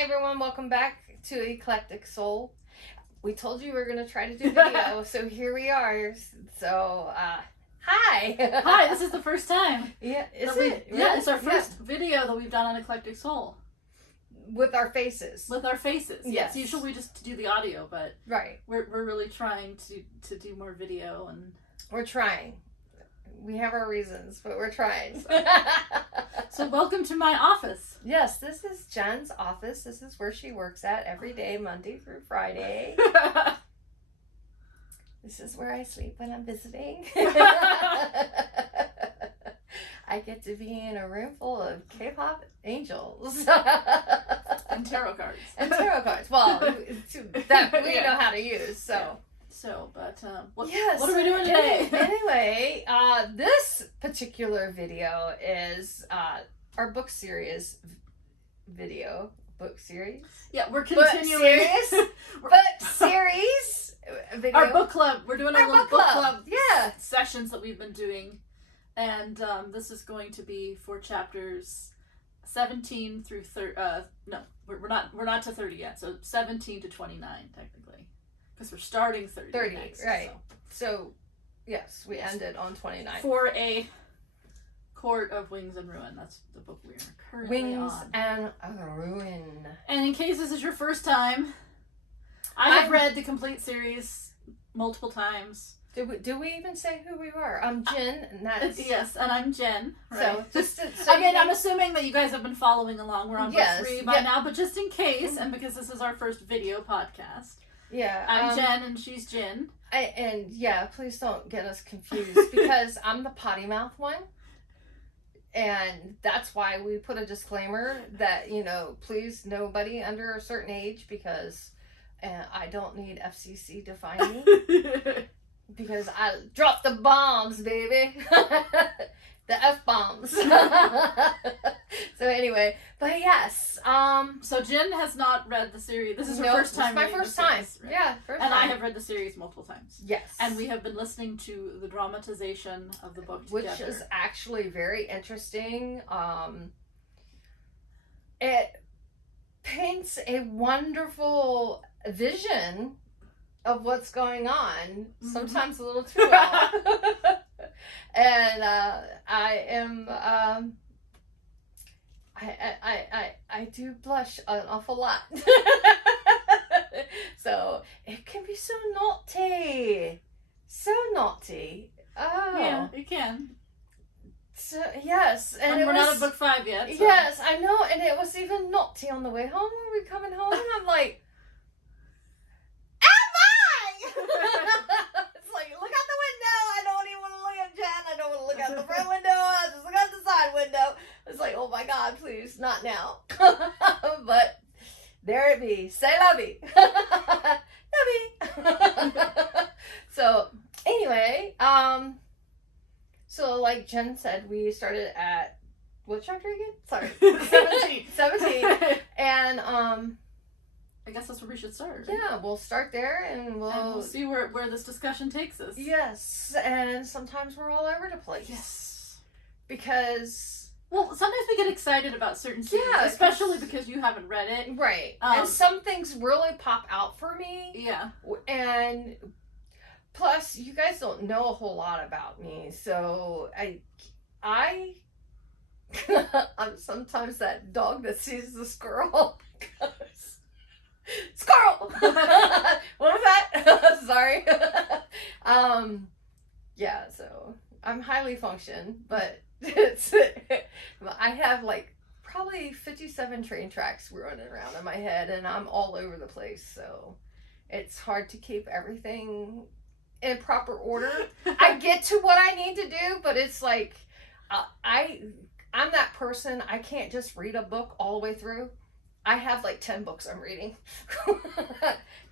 Hi everyone, welcome back to Eclectic Soul. We told you we were going to try to do video, so here we are. So, hi! Hi, this is the first time. Yeah, is it? Yeah, it's our first video that we've done on Eclectic Soul. With our faces. With our faces, yes. Usually we just do the audio, but right. we're really trying to do more video. And we're trying. We have our reasons, but we're trying. So welcome to my office. Yes, this is Jen's office. This is where she works at every day, Monday through Friday. This is where I sleep when I'm visiting. I get to be in a room full of K-pop angels. And tarot cards. And tarot cards. Well, that we know how to use, so... Yeah. So, but what are we doing today? Anyway, this particular video is our book series video. Book series? Yeah, we're continuing. Book series video. Our book club. We're doing our little book club sessions that we've been doing. And this is going to be for chapters 17 through 30. No, we're not to 30 yet. So 17 to 29, technically. Because we're starting 30 next, right. So, yes, we ended on 29. For a Court of Wings and Ruin. That's the book we're currently Wings on. and Ruin. And in case this is your first time, I have read the complete series multiple times. Do we even say who we were? I'm Jen, and that's... Yes, and I'm Jen. Right? So again, I'm assuming that you guys have been following along. We're on book 3 by now, but just in case, and because this is our first video podcast... Yeah, I'm Jen and she's Jen. Please don't get us confused because I'm the potty mouth one, and that's why we put a disclaimer that please nobody under a certain age because I don't need FCC to find me because I drop the bombs, baby. The F-bombs. So anyway, but yes. So Jen has not read the series. This is her first time. This is my first time. Series, right? Yeah, first time. And I have read the series multiple times. Yes. And we have been listening to the dramatization of the book together. Which is actually very interesting. It paints a wonderful vision of what's going on. Mm-hmm. Sometimes a little too well. And I am I do blush an awful lot. So it can be so naughty. So naughty. Oh. Yeah, it can. So yes. And we're not at book 5 yet. So. Yes, I know, and it was even naughty on the way home. When we coming home, I'm like, it's like, look out the window. I don't even want to look at Jen. I don't want to look out the front window. I just look out the side window. It's like, oh my God, please, not now. But there it be. Say lovey. Lovey. So anyway, so like Jen said, we started at what chapter again? Sorry. 17. And I guess that's where we should start. Right? Yeah, we'll start there and we'll see where this discussion takes us. Yes, and sometimes we're all over the place. Yes. Because... Well, sometimes we get excited about certain scenes, especially because you haven't read it. Right. And some things really pop out for me. Yeah. And plus, you guys don't know a whole lot about me, so I'm sometimes that dog that sees the squirrel goes, squirrel! What was that? Sorry. Yeah, so I'm highly functioned, but I have like probably 57 train tracks running around in my head and I'm all over the place, so it's hard to keep everything in proper order. I get to what I need to do, but it's like I'm that person, I can't just read a book all the way through. I have like 10 books I'm reading.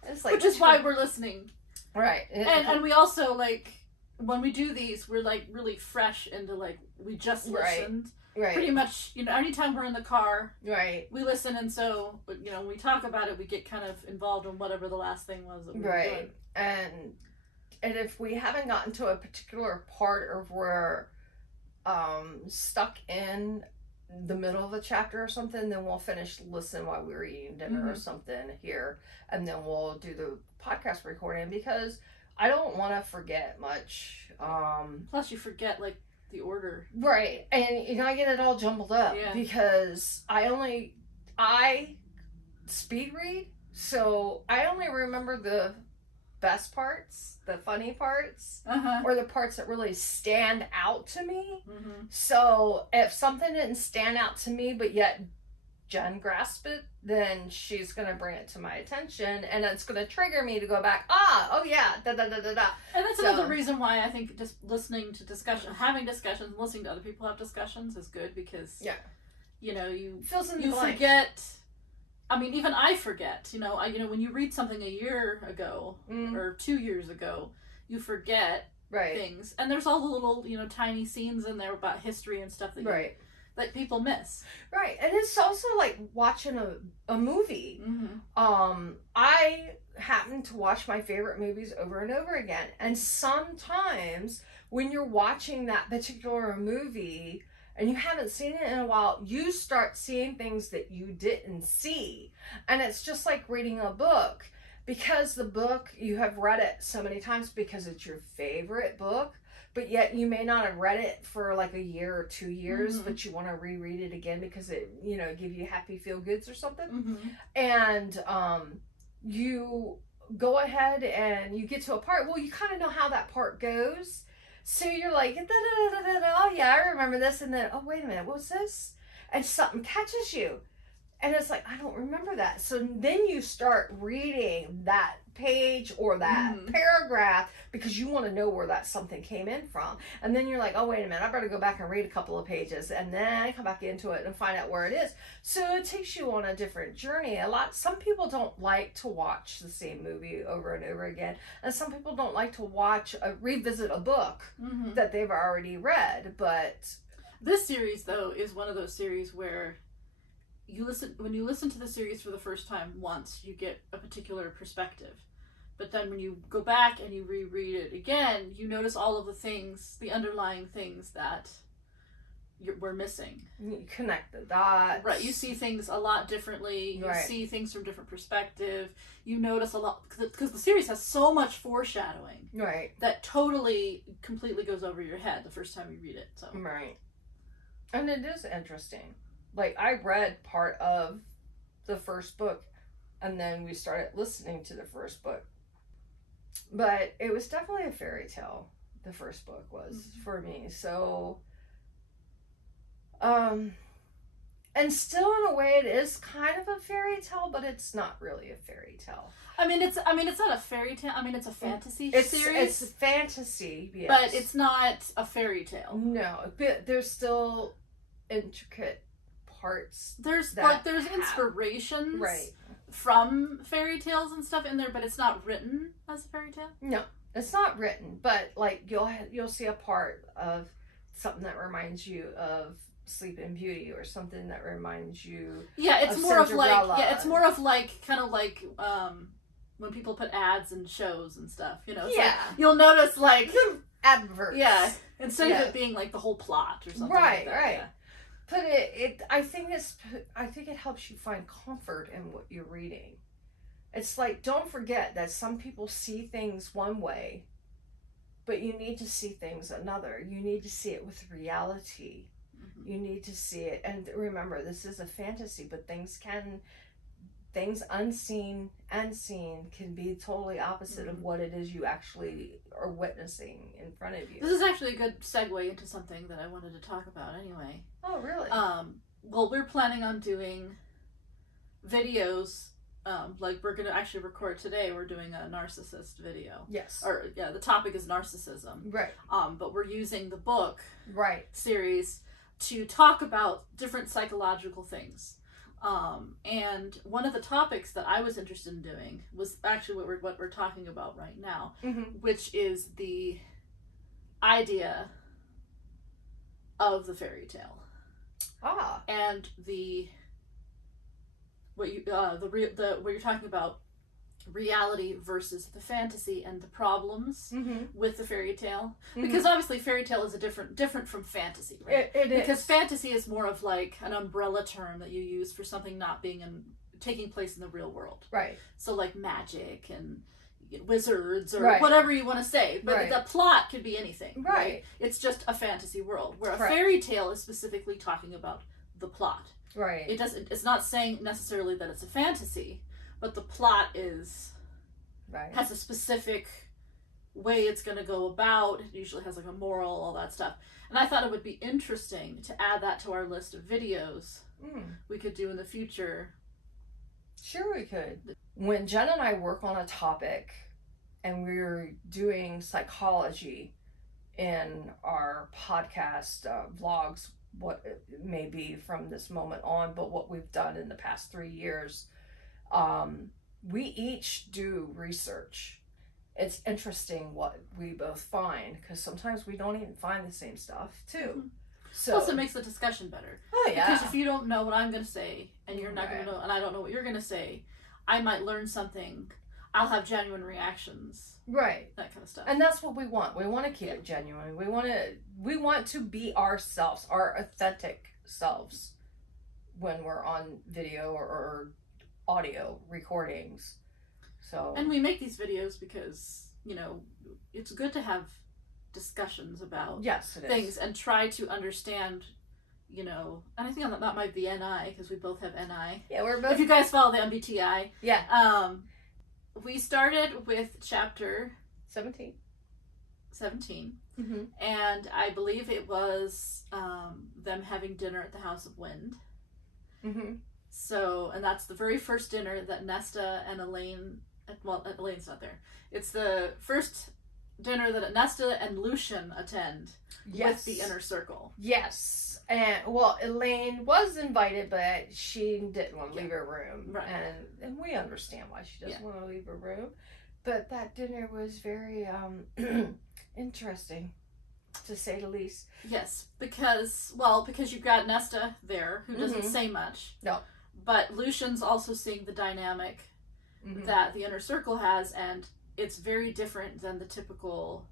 It's like, which is why we're listening. Right. And we also, like, when we do these, we're like really fresh into like, we just listened. Right. Pretty much, anytime we're in the car, right, we listen, and so, when we talk about it, we get kind of involved in whatever the last thing was that we were doing. And if we haven't gotten to a particular part of where stuck in the middle of a chapter or something, then we'll finish listening while we're eating dinner or something here, and then we'll do the podcast recording, because I don't want to forget much. Plus, you forget like the order, right? And I get it all jumbled up because I speed read, so I only remember the best parts, the funny parts, or the parts that really stand out to me. So if something didn't stand out to me, but yet Jen grasped it, then she's going to bring it to my attention, and it's going to trigger me to go back, oh yeah, da da da da da. And that's another reason why I think just listening to having discussions, listening to other people have discussions is good, because you forget. I mean, even I forget, when you read something a year ago or 2 years ago, you forget things. And there's all the little, tiny scenes in there about history and stuff that people miss. Right. And it's also like watching a movie. I happen to watch my favorite movies over and over again. And sometimes when you're watching that particular movie and you haven't seen it in a while, you start seeing things that you didn't see. And it's just like reading a book. Because the book, you have read it so many times because it's your favorite book, but yet you may not have read it for like a year or 2 years, but you want to reread it again because it, give you happy feel goods or something. And you go ahead and you get to a part, well, you kind of know how that part goes. So you're like, oh yeah, I remember this. And then, oh, wait a minute, what was this? And something catches you. And it's like, I don't remember that. So then you start reading that page or that paragraph because you want to know where that something came in from. And then you're like, oh, wait a minute, I better go back and read a couple of pages and then come back into it and find out where it is. So it takes you on a different journey. Some people don't like to watch the same movie over and over again. And some people don't like to revisit a book that they've already read. But this series, though, is one of those series where when you listen to the series for the first time once, you get a particular perspective. But then when you go back and you reread it again, you notice all of the underlying things that we're missing. You connect the dots. Right, you see things a lot differently. You see things from different perspective. You notice a lot, because the series has so much foreshadowing. Right. That completely goes over your head the first time you read it. So. Right. And it is interesting. Like, I read part of the first book, and then we started listening to the first book. But it was definitely a fairy tale, the first book was, for me. So, and still in a way it is kind of a fairy tale, but it's not really a fairy tale. I mean, it's not a fairy tale. I mean, it's a fantasy series. It's fantasy, yes. But it's not a fairy tale. No, but there's still intricate parts. There's inspiration from fairy tales and stuff in there, but it's not written as a fairy tale. No, it's not written, but like you'll see a part of something that reminds you of Sleeping Beauty or something that reminds you. Yeah, it's of more Cinderella. of like it's more of like kind of like when people put ads in shows and stuff. It's like, you'll notice like adverts. Yeah, instead of it being like the whole plot or something. Like that. Right. But I think it helps you find comfort in what you're reading. It's like, don't forget that some people see things one way, but you need to see things another. You need to see it with reality. You need to see it, and remember, this is a fantasy, but things unseen and seen can be totally opposite of what it is you actually are witnessing in front of you. This is actually a good segue into something that I wanted to talk about anyway. Oh, really? Well, we're planning on doing videos, like we're going to actually record today. We're doing a narcissist video. Yes. The topic is narcissism. Right. But we're using the book series to talk about different psychological things. And one of the topics that I was interested in doing was actually what we're talking about right now, which is the idea of the fairy tale. And what you're talking about reality versus the fantasy and the problems with the fairy tale, because obviously fairy tale is a different from fantasy, right? It because is. fantasy is more of like an umbrella term that you use for something not being taking place in the real world, Right. so like magic and wizards or Right. whatever you want to say, but Right. the plot could be anything, Right. It's just a fantasy world where a Right. fairy tale is specifically talking about the plot. Right. It's not saying necessarily that it's a fantasy, but the plot Right. has a specific way it's going to go about. It usually has like a moral, all that stuff. And I thought it would be interesting to add that to our list of videos we could do in the future. Sure, we could. When Jen and I work on a topic and we're doing psychology in our podcast, vlogs, what it may be from this moment on, but what we've done in the past 3 years, we each do research. It's interesting what we both find, because sometimes we don't even find the same stuff too. So Plus, it makes the discussion better. Oh yeah. Because if you don't know what I'm going to say, and you're not Right. going to know, and I don't know what you're going to say, I might learn something. I'll have genuine reactions. Right. That kind of stuff. And that's what we want. We want to keep it genuine. We want to be ourselves, our authentic selves, when we're on video or audio recordings. So. And we make these videos because, it's good to have discussions about Yes, it things is. and try to understand, and I think that might be NI, because we both have NI. Yeah, we're both. If you guys follow the MBTI. Yeah. We started with chapter 17. Mm-hmm. And I believe it was them having dinner at the House of Wind. Mm-hmm. So, and that's the very first dinner that Nesta and Elaine, well, Elaine's not there. It's the first dinner that Nesta and Lucien attend with the inner circle. Yes. And, well, Elaine was invited, but she didn't want to leave her room. Right. And we understand why she doesn't want to leave her room. But that dinner was very interesting, to say the least. Yes, because you've got Nesta there, who doesn't say much. No. But Lucian's also seeing the dynamic that the inner circle has, and it's very different than the typical,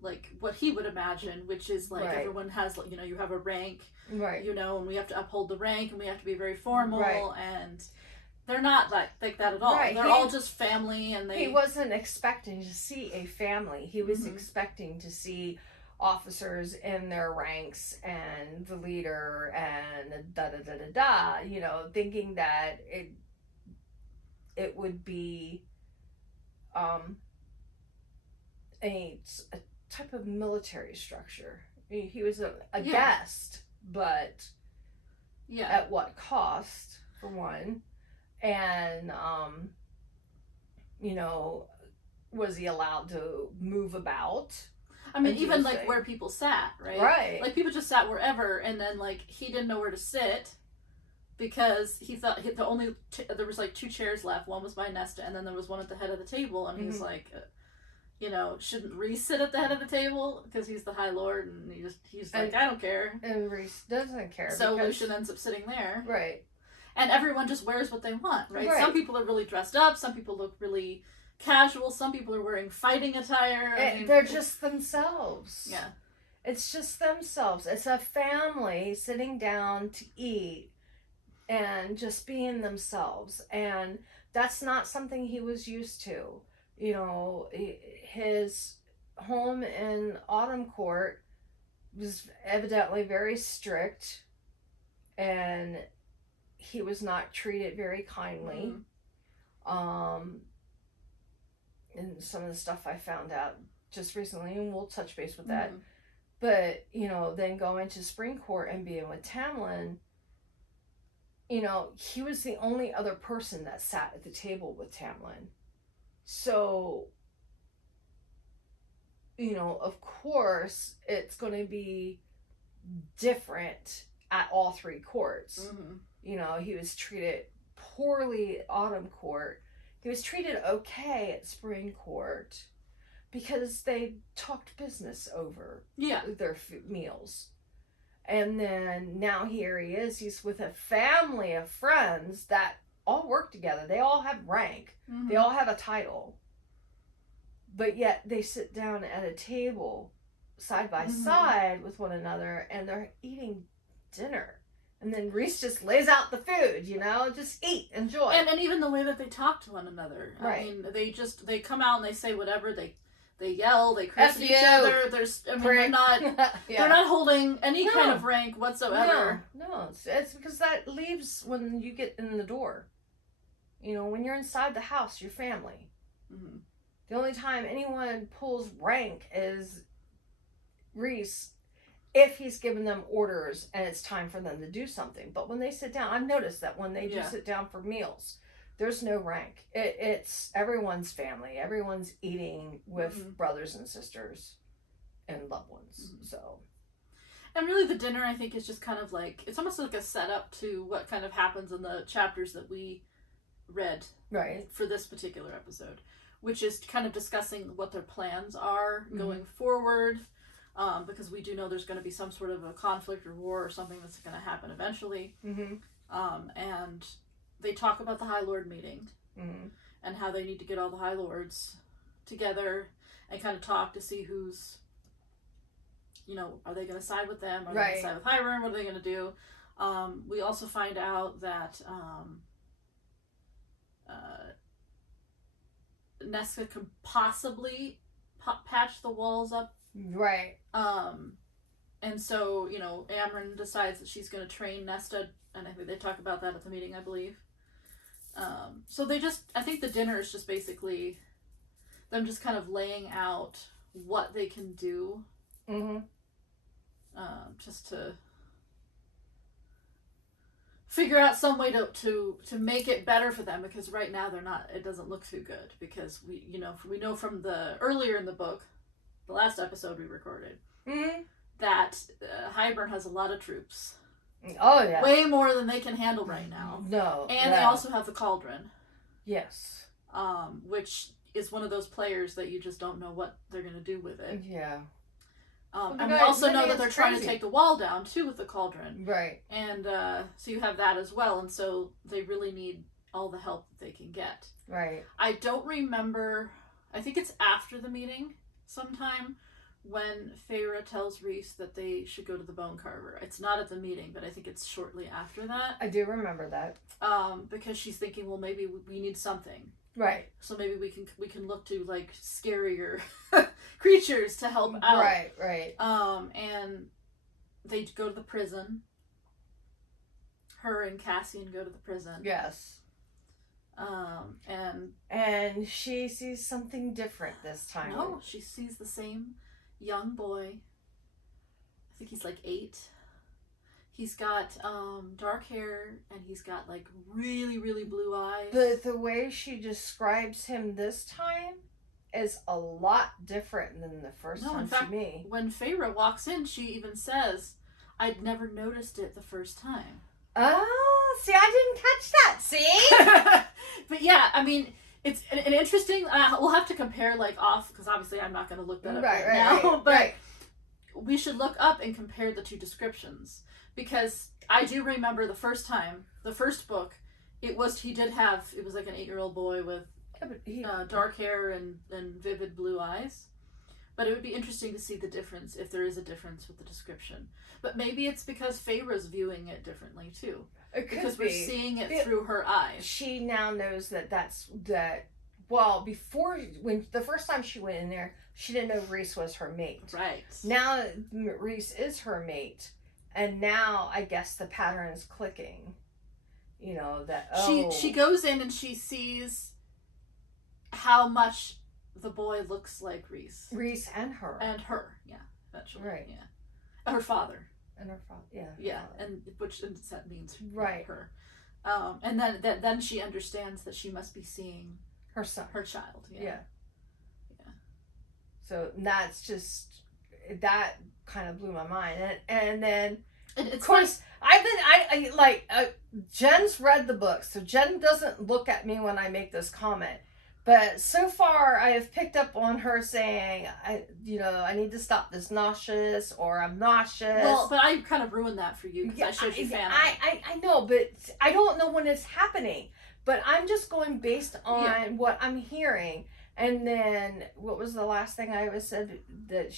like, what he would imagine, which is, like, everyone has, you have a rank, right? And we have to uphold the rank, and we have to be very formal, right. And they're not like that at all. Right. They're all just family, and He wasn't expecting to see a family. He was expecting to see officers in their ranks and the leader and thinking that it would be a type of military structure. He was a guest, but at what cost, for one? And was he allowed to move about? I mean, even like where people sat, right? Right. Like people just sat wherever, and then like he didn't know where to sit because he thought there was like 2 chairs left. One was by Nesta, and then there was one at the head of the table, and he was like, shouldn't Rhys sit at the head of the table because he's the High Lord, and he's like, I don't care. And Rhys doesn't care. So Lucien ends up sitting there, right? And everyone just wears what they want, right? Right. Some people are really dressed up. Some people look really casual. Some people are wearing fighting attire. They're just themselves. Yeah. It's just themselves. It's a family sitting down to eat and just being themselves. And that's not something he was used to. His home in Autumn Court was evidently very strict, and he was not treated very kindly. And some of the stuff I found out just recently, and we'll touch base with that. But, then going to Spring Court and being with Tamlin, he was the only other person that sat at the table with Tamlin. So, of course, it's going to be different at all 3 courts. He was treated poorly at Autumn Court. He was treated okay at Spring Court because they talked business over their meals. And then now here he is. He's with a family of friends that all work together. They all have rank. Mm-hmm. They all have a title. But yet they sit down at a table side by side with one another and they're eating dinner. And then Rhys just lays out the food, just eat, enjoy. And even the way that they talk to one another. Right. I mean, they come out and they say whatever, they yell, they curse at each other. They're not they're not holding any kind of rank whatsoever. No. It's because that leaves when you get in the door. When you're inside the house, your family. Mm-hmm. The only time anyone pulls rank is Rhys, if he's given them orders and it's time for them to do something. But when they sit down, I've noticed that when they do sit down for meals, there's no rank. It's everyone's family. Everyone's eating with brothers and sisters and loved ones. Mm-hmm. So, and really the dinner, I think, is just kind of like, it's almost like a setup to what kind of happens in the chapters that we read for this particular episode, which is kind of discussing what their plans are going forward. Because we do know there's going to be some sort of a conflict or war or something that's going to happen eventually. Mm-hmm. And they talk about the High Lord meeting and how they need to get all the High Lords together and kind of talk to see who's, are they going to side with them? Are they going to side with Hiram? What are they going to do? We also find out that Nesta could possibly patch the walls up. Right. And so, Amren decides that she's going to train Nesta, and I think they talk about that at the meeting, I believe. So I think the dinner is just basically them just kind of laying out what they can do. Mm-hmm. Just to figure out some way to make it better for them, because right now it doesn't look too good, because we know from earlier in the book, the last episode we recorded, that Hybern has a lot of troops. Oh, yeah. Way more than they can handle right now. No. And they also have the Cauldron. Yes. Which is one of those players that you just don't know what they're going to do with it. Yeah. And we also know that they're trying to take the wall down, too, with the Cauldron. Right. And so you have that as well. And so they really need all the help that they can get. Right. I don't remember. I think it's after the meeting sometime when Feyre tells Rhys that they should go to the Bone Carver. It's not at the meeting, but I think it's shortly after that. I do remember that. Because she's thinking, well, maybe we need something. Right. So maybe we can look to like scarier creatures to help out. Right. And they go to the prison. Her and Cassian go to the prison. Yes. And she sees something different this time. No, she sees the same young boy. I think he's like 8. He's got dark hair and he's got like really, really blue eyes. But the way she describes him this time is a lot different than the first time to me. When Feyre walks in, she even says, "I'd never noticed it the first time." Oh, see, I didn't catch that. See? But yeah, I mean, it's an interesting. We'll have to compare off, because obviously I'm not going to look that up right now. But we should look up and compare the two descriptions, because I do remember the first time, the first book, it was like an 8-year-old boy with dark hair and vivid blue eyes. But it would be interesting to see the difference, if there is a difference with the description. But maybe it's because Feyre's viewing it differently too. Because we're seeing it through her eyes. She now knows that. Well, when the first time she went in there, she didn't know Rhys was her mate. Right. Now Rhys is her mate, and now I guess the pattern is clicking. She goes in and she sees how much the boy looks like Rhys. Rhys and her. Yeah, eventually. Right. Yeah. Her father. And her father, yeah. Yeah, and which that means her. And then she understands that she must be seeing her son, her child. Yeah. So that's just, that kind of blew my mind, and then of course Jen's read the book, so Jen doesn't look at me when I make this comment. But so far, I have picked up on her saying, I need to stop this nauseous, or I'm nauseous. Well, but I kind of ruined that for you, because I showed you fan art. I know, but I don't know when it's happening. but I'm just going based on what I'm hearing. And then, what was the last thing I ever said? That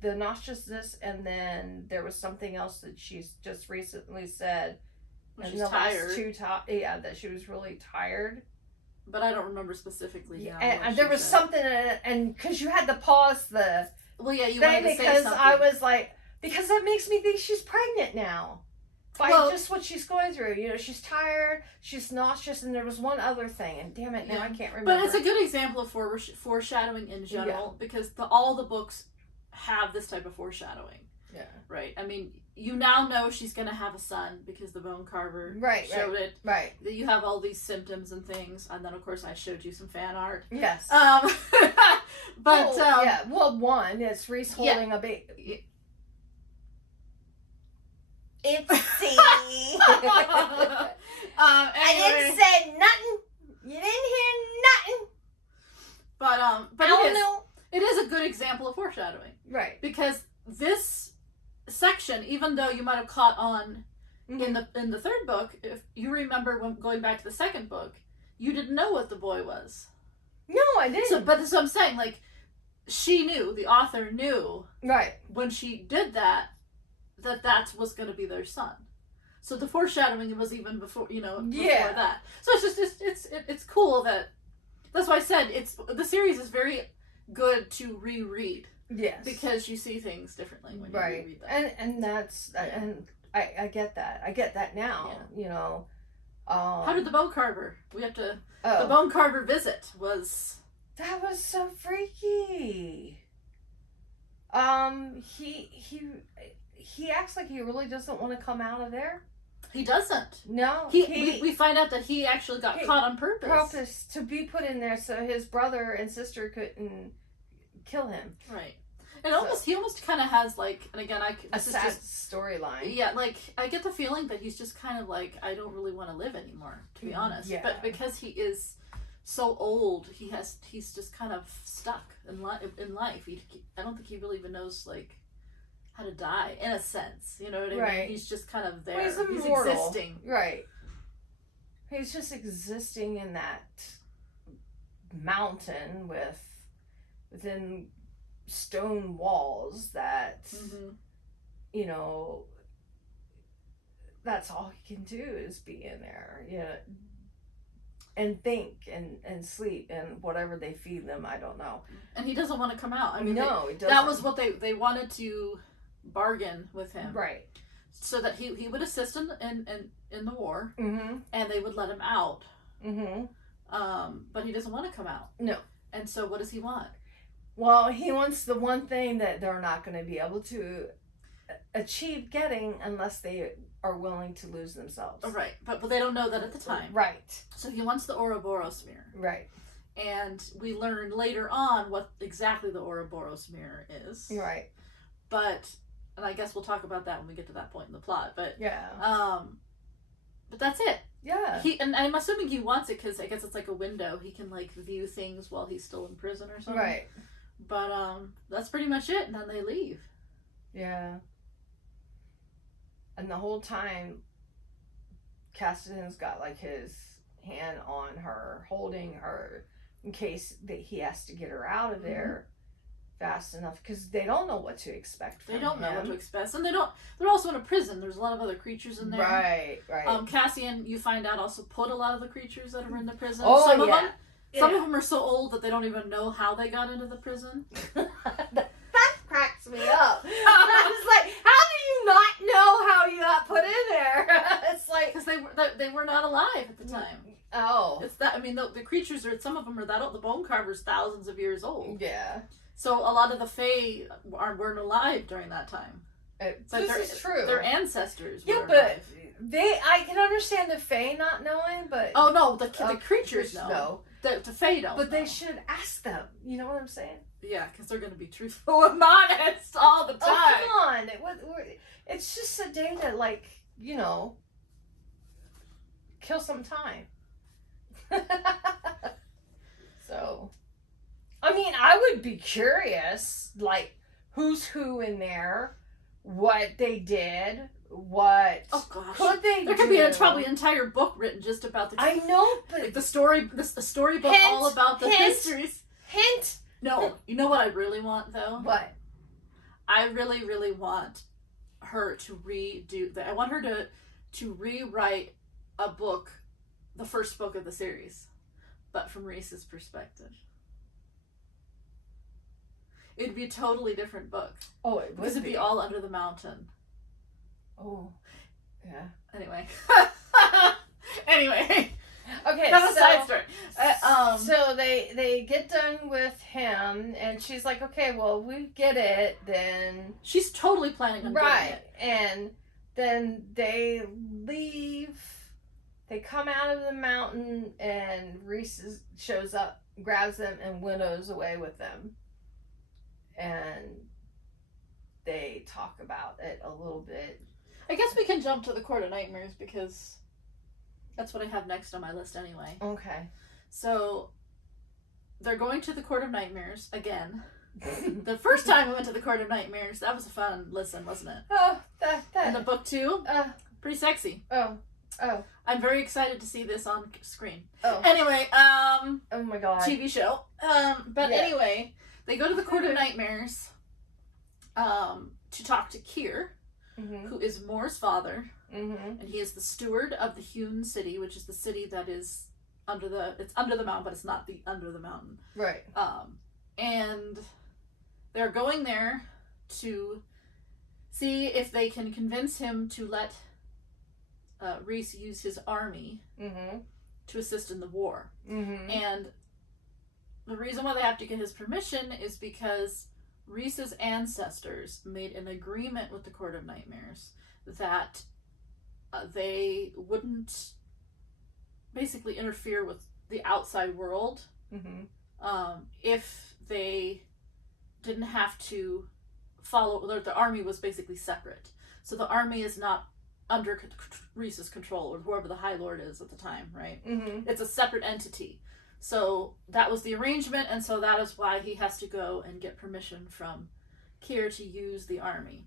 the nauseousness, and then there was something else that she's just recently said. She's tired. That she was really tired. But I don't remember specifically. Yeah, and there was something, and because you had to pause the you wanted to say because something. I was like, because that makes me think she's pregnant now. By just what she's going through. You know, she's tired, she's nauseous, and there was one other thing, and damn it, now I can't remember. But it's a good example of foreshadowing in general, because all the books have this type of foreshadowing. Yeah. Right? I mean, you now know she's going to have a son because the Bone Carver showed it. Right. That you have all these symptoms and things, and then, of course, I showed you some fan art. Yes. One, it's Rhys holding a baby. Itsy. I didn't say nothing. You didn't hear nothing. But it is a good example of foreshadowing. Right. Because this section, even though you might have caught on in the third book, if you remember when going back to the second book, you didn't know what the boy was. No, I didn't. But that's what I'm saying. Like, she knew, the author knew, right, when she did that was going to be their son. So the foreshadowing was even before, before that. So it's just it's cool that's why I said the series is very good to reread. Yes. Because you see things differently when you reread that. And that's and I get that. I get that now. Yeah. How did the Bone Carver? We have to the Bone Carver visit was that was so freaky. He acts like he really doesn't want to come out of there. He doesn't. No. We find out that he actually got caught on purpose. Purpose to be put in there so his brother and sister couldn't kill him. Right. And he almost kind of has like, and again, a sad storyline. Yeah, like I get the feeling that he's just kind of like, I don't really want to live anymore, to be honest. Yeah. But because he is so old, he's just kind of stuck in life. I don't think he really even knows like how to die in a sense. You know what I mean? He's just kind of there. Well, he's existing. Right. He's just existing in that mountain within stone walls that that's all he can do is be in there, and think and sleep and whatever they feed them. I don't know. And he doesn't want to come out. I mean, no, he doesn't. That was what they wanted to bargain with him, right? So that he would assist in the war, and they would let him out. But he doesn't want to come out. No. And so, what does he want? Well, he wants the one thing that they're not going to be able to achieve getting unless they are willing to lose themselves. Right, but they don't know that at the time. Right. So he wants the Oroboros mirror. Right. And we learn later on what exactly the Oroboros mirror is. Right. And I guess we'll talk about that when we get to that point in the plot. But yeah. But that's it. Yeah. And I'm assuming he wants it because I guess it's like a window. He can like view things while he's still in prison or something. Right. But that's pretty much it, and then they leave. Yeah. And the whole time, Cassian's got like his hand on her, holding her, in case that he has to get her out of there fast enough, because they don't know what to expect from him. They don't know what to expect, and they're also in a prison. There's a lot of other creatures in there. Right. Cassian, you find out, also put a lot of the creatures that are in the prison. Some of them are so old that they don't even know how they got into the prison. That cracks me up. I was like, how do you not know how you got put in there? It's like, because they were not alive at the time. Oh, it's that. I mean, the creatures are, some of them are that old. The Bone Carver's thousands of years old. Yeah. So a lot of the Fae weren't alive during that time. This is true. Their ancestors were alive. But I can understand the Fae not knowing, but oh no, the creatures know. The Fae don't. But they should ask them. You know what I'm saying? Yeah, because they're going to be truthful and honest all the time. Oh, come on. It's just a day to, like, kill some time. So, I mean, I would be curious, like, who's who in there, what they did, what Oh gosh. could they There do? could be probably an entire book written just about the I know, but like the storybook Hint, all about the hint. histories. hint. No, you know what I really want though? What? I really, really want her to redo that. I want her to rewrite a book, the first book of the series, but from Rhys's perspective. It'd be a totally different book. Oh, it would Because it'd be all under the mountain. Oh, yeah. Anyway. Anyway. Okay, That's a side story. So they get done with him, and she's like, okay, well, we get it, then... She's totally planning on doing it. And then they leave, they come out of the mountain, and Rhys shows up, grabs them, and winnows away with them. And they talk about it a little bit. I guess we can jump to the Court of Nightmares, because that's what I have next on my list anyway. Okay. So, they're going to the Court of Nightmares again. The first time we went to the Court of Nightmares, that was a fun listen, wasn't it? Oh, And the book too, pretty sexy. Oh. I'm very excited to see this on screen. Oh. Anyway, Oh my god. TV show. But anyway, they go to the Court of Nightmares to talk to Keir, who is Mor's father, and he is the steward of the hewn city, which is the city that is under the mountain, but it's not the under the mountain. Right. And they're going there to see if they can convince him to let Rhys use his army to assist in the war. And the reason why they have to get his permission is because Rhys's ancestors made an agreement with the Court of Nightmares that they wouldn't basically interfere with the outside world if they didn't have to follow, the army was basically separate. So the army is not under Rhys's control, or whoever the High Lord is at the time, right? It's a separate entity. So that was the arrangement, and so that is why he has to go and get permission from Keir to use the army.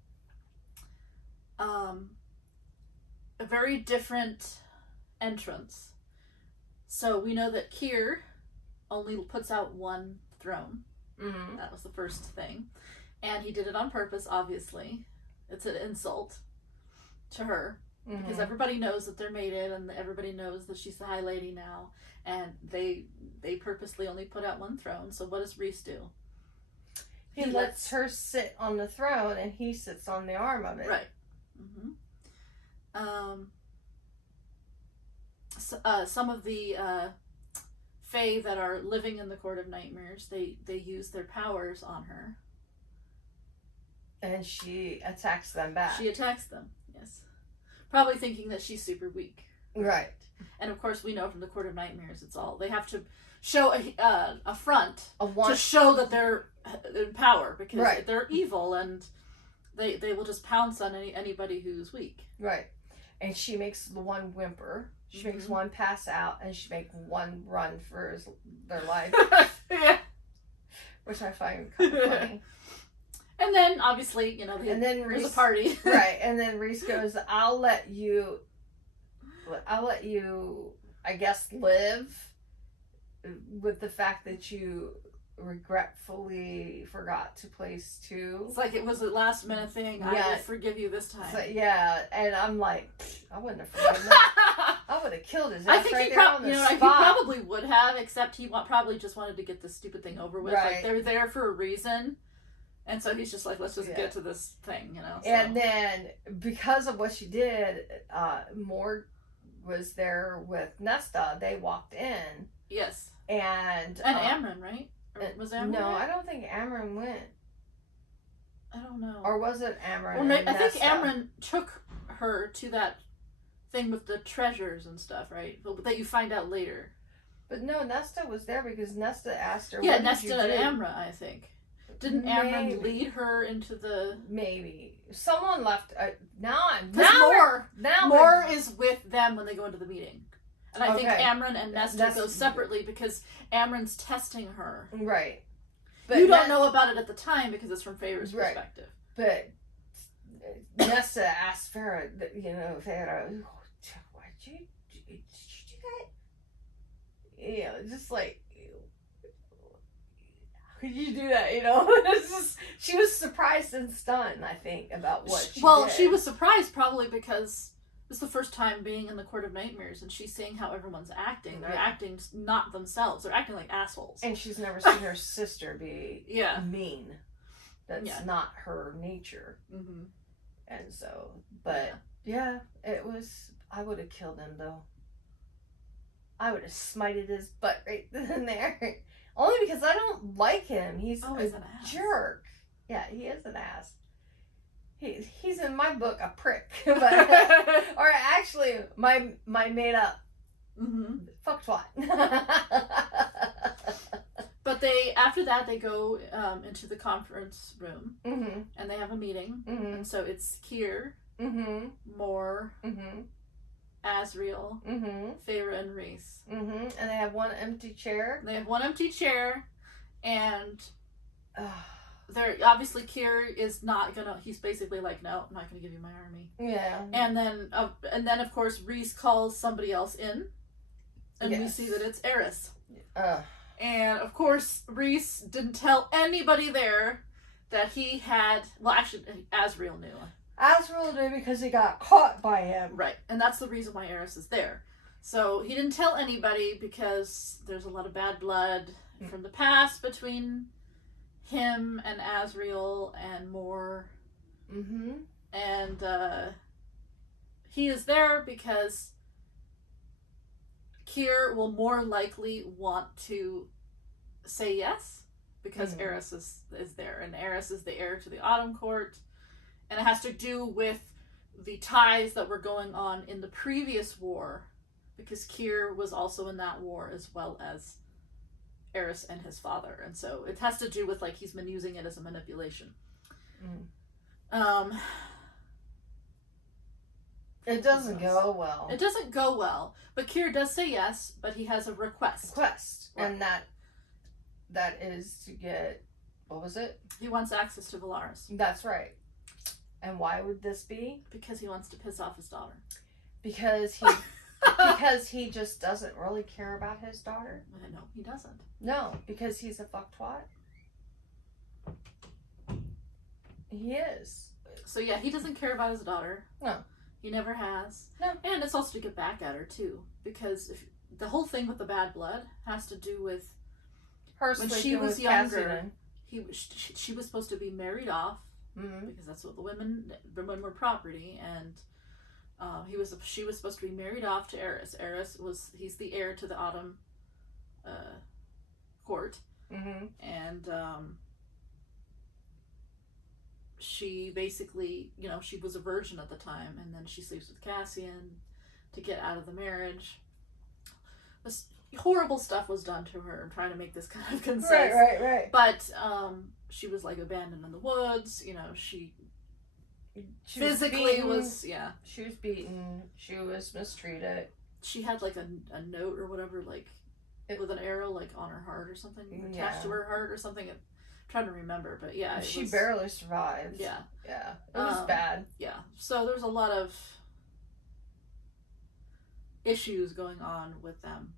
A very different entrance. So we know that Keir only puts out one throne. That was the first thing. And he did it on purpose, obviously. It's an insult to her. Because everybody knows that they're mated, and everybody knows that she's the High Lady now. And they purposely only put out one throne. So what does Rhys do? He lets her sit on the throne, and he sits on the arm of it. Right. Some of the Fae that are living in the Court of Nightmares, they use their powers on her. And she attacks them back. She attacks them, yes. Probably thinking that she's super weak. Right. And of course we know from the Court of Nightmares, they have to show a front to show that they're in power, because they're evil, and they will just pounce on anybody who's weak. Right. And she makes the one whimper. She makes one pass out, and she makes one run for their life. Yeah. Which I find kind of funny. And then, obviously, there's a party. Right. And then Rhys goes, I'll let you, I guess, live with the fact that you regretfully forgot to place 2. It's like it was a last minute thing. Yeah. I will forgive you this time. So, yeah, and I'm like, I wouldn't have forgiven that. I would have killed his ass. I think right he, there on the spot. He probably would have, except he probably just wanted to get this stupid thing over with. Right. Like, they're there for a reason, and so he's just like, let's just get to this thing, So. And then because of what she did, Mor was there with Nesta. They walked in. Yes. And Amryn, right? Or was Amryn? No, I don't think Amryn went. I don't know. Or was it Amryn? Well, I think Amryn took her to that thing with the treasures and stuff, right? But that you find out later. But no, Nesta was there because Nesta asked her. Yeah, Nesta and Amryn, I think. Didn't Amryn lead her into the? Maybe someone left. Mor is with them when they go into the meeting. And I think Amryn and Nesta go separately because Amryn's testing her. Right. But you don't know about it at the time because it's from Feyre's perspective. But Nesta asked Feyre, Feyre, why'd you do that? Just like, how could you do that? It's just, she was surprised and stunned, I think, about what she did. She was surprised probably because it's the first time being in the Court of Nightmares, and she's seeing how everyone's acting. They're acting not themselves. They're acting like assholes. And she's never seen her sister be mean. That's not her nature. Mm-hmm. And so, but it was. I would have killed him though. I would have smited his butt right then and there. Only because I don't like him. He's an ass. Jerk. Yeah, he is an ass. He's in my book a prick, or actually my made up fuck twat. But after that they go into the conference room and they have a meeting, and so it's Kier, Mor, Azriel, Feyre, and Rhys, and they have one empty chair. And they're obviously Kier is not gonna. He's basically like, no, I'm not gonna give you my army. Yeah. And then of course Rhys calls somebody else in, and we see that it's Eris. And of course Rhys didn't tell anybody there that he had. Well, actually, Azriel knew. Azriel knew because he got caught by him. Right, and that's the reason why Eris is there. So he didn't tell anybody because there's a lot of bad blood from the past between him and Azriel and Mor. And he is there because Kier will more likely want to say yes because Eris is there, and Eris is the heir to the Autumn Court, and it has to do with the ties that were going on in the previous war, because Kier was also in that war as well as Eris and his father, and so it has to do with like he's been using it as a manipulation. It doesn't go well. It doesn't go well, but Kier does say yes, but he has a request. Right. And that is to get, what was it? He wants access to Valaris. That's right. And why would this be? Because he wants to piss off his daughter. Because he just doesn't really care about his daughter? No, he doesn't. No, because he's a fuck twat. He is. So yeah, he doesn't care about his daughter. No. He never has. No. And it's also to get back at her too, because the whole thing with the bad blood has to do with her when she was younger. She was supposed to be married off because that's what the women were property, and she was supposed to be married off to Eris. He's the heir to the Autumn Court, and she basically, she was a virgin at the time, and then she sleeps with Cassian to get out of the marriage. This horrible stuff was done to her, trying to make this kind of concise. Right. But she was like abandoned in the woods. She physically was She was beaten. She was mistreated. She had like a note or whatever, like with an arrow like on her heart or something, attached to her heart or something. I'm trying to remember, but she barely survived. Yeah, it was bad. Yeah, so there's a lot of issues going on with them,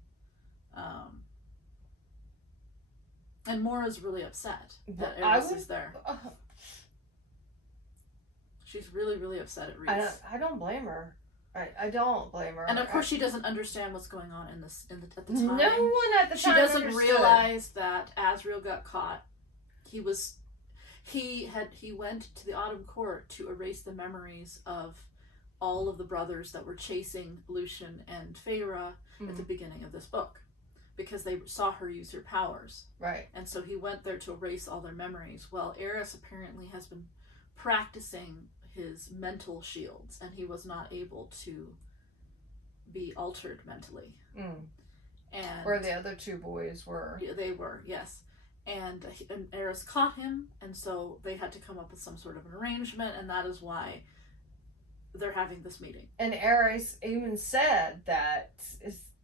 and Mora's really upset that Eris is there. She's really, really upset at Rhys. I don't blame her. I don't blame her. And of course, she doesn't understand what's going on at the time. No one at the time She doesn't understood. realize that Azriel got caught. He went to the Autumn Court to erase the memories of all of the brothers that were chasing Lucien and Feyre at the beginning of this book, because they saw her use her powers. Right. And so he went there to erase all their memories. Well, Eris apparently has been practicing his mental shields, and he was not able to be altered mentally. And where the other two boys were. They were, yes. And Eris caught him, and so they had to come up with some sort of an arrangement, and that is why they're having this meeting. And Eris even said that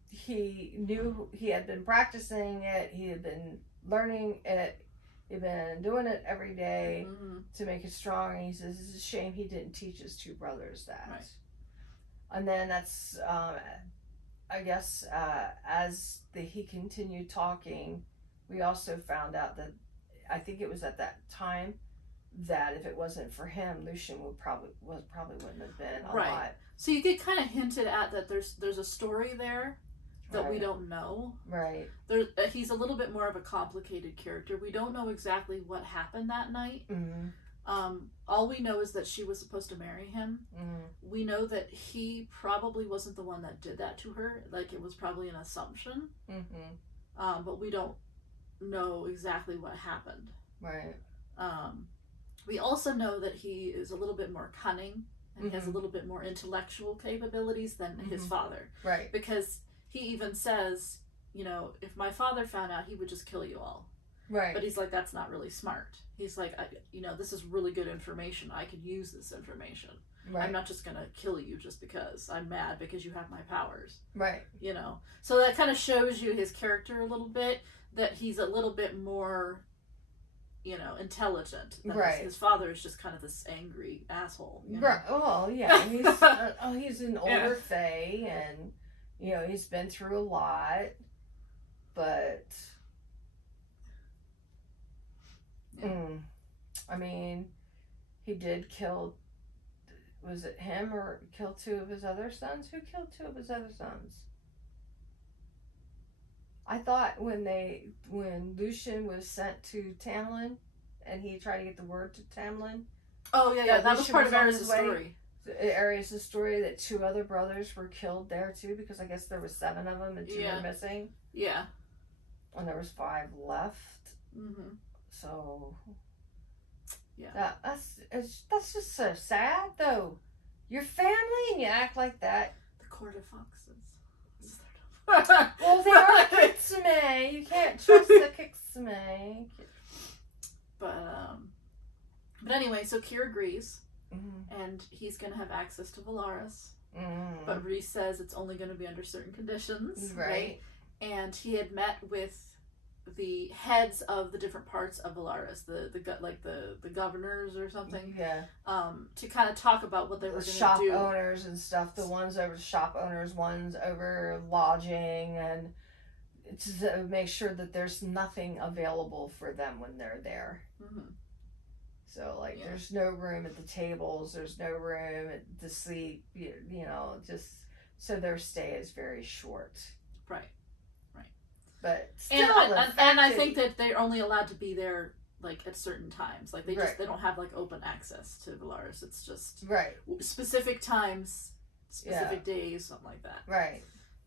he knew he had been practicing it, he had been learning it, He'd been doing it every day Mm-hmm. to make it strong. And he says it's a shame he didn't teach his two brothers that. Right. And then that's, I guess, as he continued talking, we also found out that I think it was at that time that if it wasn't for him, Lucien would probably wouldn't have been alive. So you get kind of hinted at that there's a story there that we don't know. Right. He's a little bit more of a complicated character. We don't know exactly what happened that night. Mm-hmm. All we know is that she was supposed to marry him. Mm-hmm. We know that he probably wasn't the one that did that to her. Like, it was probably an assumption. Mm-hmm. But we don't know exactly what happened. Right. We also know that he is a little bit more cunning and Mm-hmm. has a little bit more intellectual capabilities than his father. Right. Because he even says, you know, if my father found out, he would just kill you all. Right. But he's like, that's not really smart. He's like, you know, this is really good information. I could use this information. Right. I'm not just going to kill you just because I'm mad because you have my powers. Right. You know? So that kind of shows you his character a little bit, that he's a little bit more, you know, intelligent. Right. His father is just kind of this angry asshole. You know? Right. Well, yeah. He's an older Fae, and you know he's been through a lot, but I mean, he did kill. Was it him or kill two of his other sons? Who killed two of his other sons? I thought when Lucien was sent to Tamlin, and he tried to get the word to Tamlin. Oh yeah, that was part of Eris' story. Eris' story that two other brothers were killed there too, because I guess there was 7 of them and 2 were missing. Yeah. And there was 5 left. Mm-hmm. So. Yeah. That's just so sad though. Your family and you act like that. The Court of Foxes. Well, they are Kitsune. You can't trust the Kitsune. But anyway, so Kier agrees, and he's going to have access to Valaris. But Rhys says it's only going to be under certain conditions, right? And he had met with the heads of the different parts of Valaris, the governors or something, to kind of talk about what they were going to do. Shop owners and stuff. The ones over shop owners, ones over lodging, and to make sure that there's nothing available for them when they're there. So, like, there's no room at the tables, there's no room to sleep, you know, just so their stay is very short. Right. But still, and I think that they're only allowed to be there, like, at certain times. Like, they don't have, like, open access to Valaris. It's just specific times, specific days, something like that. Right.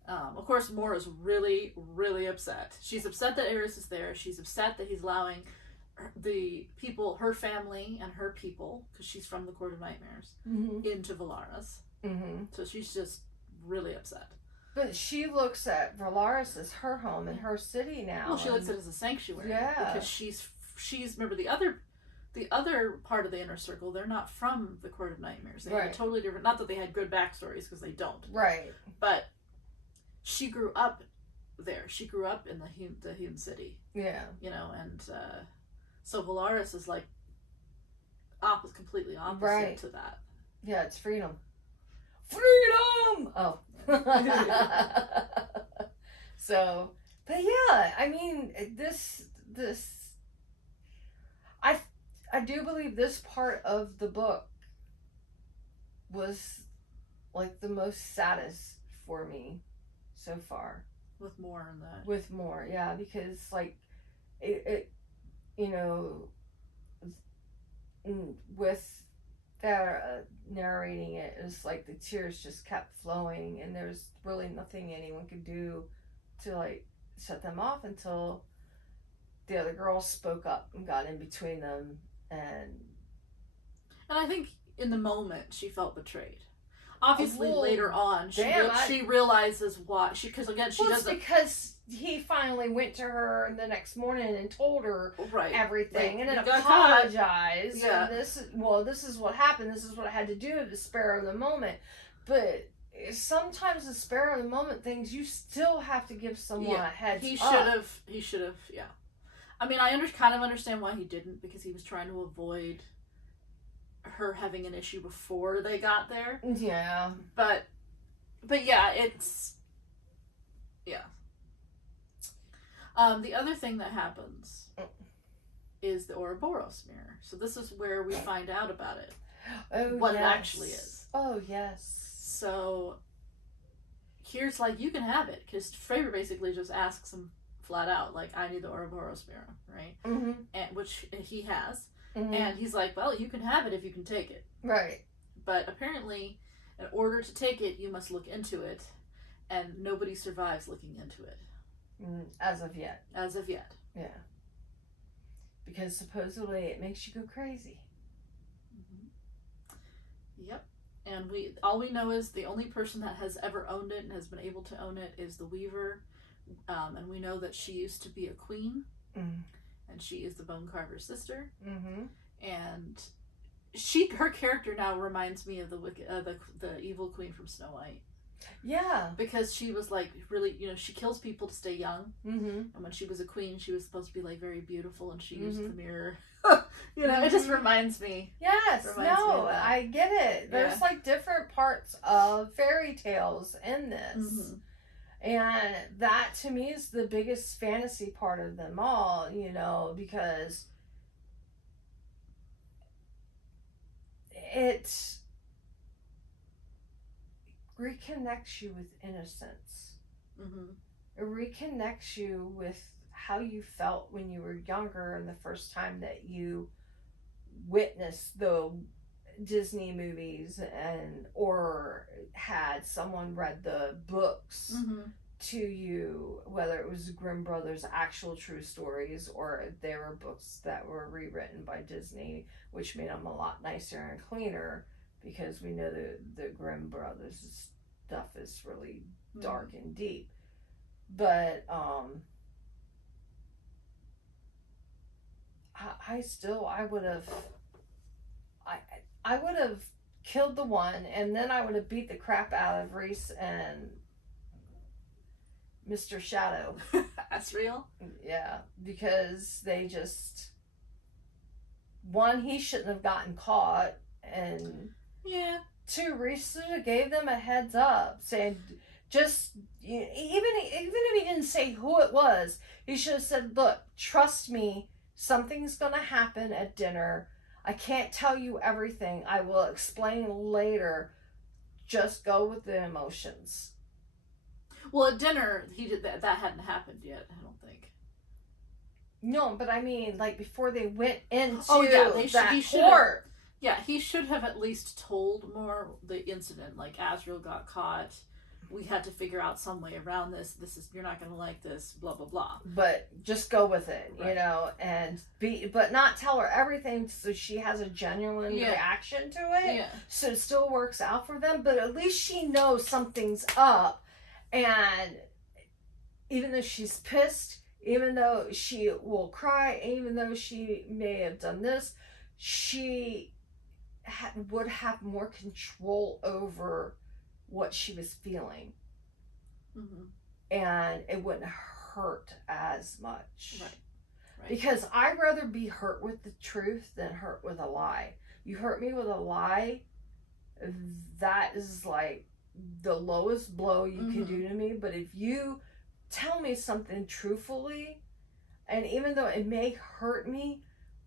Of course, Moira's really, really upset. She's upset that Eris is there. She's upset that he's allowing the people, her family and her people, because she's from the Court of Nightmares, into Valaris. So she's just really upset. But she looks at Valaris as her home and her city now. Well, she looks at it as a sanctuary. Yeah. Because she's remember the other part of the inner circle, they're not from the Court of Nightmares. They have a totally different, not that they had good backstories, because they don't. Right. But she grew up there. She grew up in the Hewn City. Yeah. You know, and so Valaris is like completely opposite to that. Yeah, it's freedom. Freedom! Oh. So, but yeah, I mean, I do believe this part of the book was like the most saddest for me so far. With more in that. With more, yeah, because like it you know, with that narrating it was like the tears just kept flowing, and there was really nothing anyone could do to like shut them off until the other girl spoke up and got in between them, and I think in the moment she felt betrayed. Obviously, later on, she realizes why. Because because he finally went to her the next morning and told her everything, and then apologized. Yeah. And this is what happened. This is what I had to do to spare her the moment. But sometimes the spare of the moment things, you still have to give someone a heads up. He should have. Yeah. I mean, I kind of understand why he didn't, because he was trying to avoid her having an issue before they got there. Yeah. But yeah, it's... Yeah. The other thing that happens is the Oroboros mirror. So this is where we find out about it. Oh, what yes. it actually is. Oh, yes. So here's like, you can have it, because Feyre basically just asks him flat out, like, I need the Oroboros mirror, right? Mm-hmm. And which he has. Mm-hmm. And he's like, well, you can have it if you can take it. Right. But apparently, in order to take it, you must look into it, and nobody survives looking into it. As of yet. As of yet. Yeah. Because supposedly it makes you go crazy. Mm-hmm. Yep. And all we know is the only person that has ever owned it and has been able to own it is the Weaver. And we know that she used to be a queen. Mm. And she is the Bone Carver's sister. Mm-hmm. And her character now reminds me of the evil queen from Snow White. Yeah. Because she was like really, she kills people to stay young. Mm-hmm. And when she was a queen, she was supposed to be like very beautiful, and she Mm-hmm. used the mirror. It just reminds me. Yes. No, I get it. There's Yeah. like different parts of fairy tales in this. Mm-hmm. And that to me is the biggest fantasy part of them all, because it reconnects you with innocence. Mm-hmm. It reconnects you with how you felt when you were younger and the first time that you witnessed the Disney movies or had someone read the books Mm-hmm. to you, whether it was Grimm Brothers' actual true stories or they were books that were rewritten by Disney, which made them a lot nicer and cleaner, because we know the Grimm Brothers' stuff is really dark and deep. But I would have killed the one, and then I would have beat the crap out of Rhys and Mr. Shadow. Azriel? Yeah, because they just... One, he shouldn't have gotten caught, and... Yeah. Two, Rhys should have gave them a heads up, saying, just... Even if he didn't say who it was, he should have said, look, trust me, something's gonna happen at dinner. I can't tell you everything. I will explain later. Just go with the emotions. Well, at dinner, he did that. That hadn't happened yet, I don't think. No, but I mean, like, before they went into he court. Yeah, he should have at least told more the incident. Like, Azriel got caught. We had to figure out some way around this. You're not going to like this, blah, blah, blah. But just go with it, right. and but not tell her everything so she has a genuine reaction to it. Yeah. So it still works out for them, but at least she knows something's up. And even though she's pissed, even though she will cry, even though she may have done this, she would have more control over what she was feeling. Mm-hmm. And it wouldn't hurt as much. Right. Because I'd rather be hurt with the truth than hurt with a lie. You hurt me with a lie, that is like the lowest blow you can do to me. But if you tell me something truthfully, and even though it may hurt me,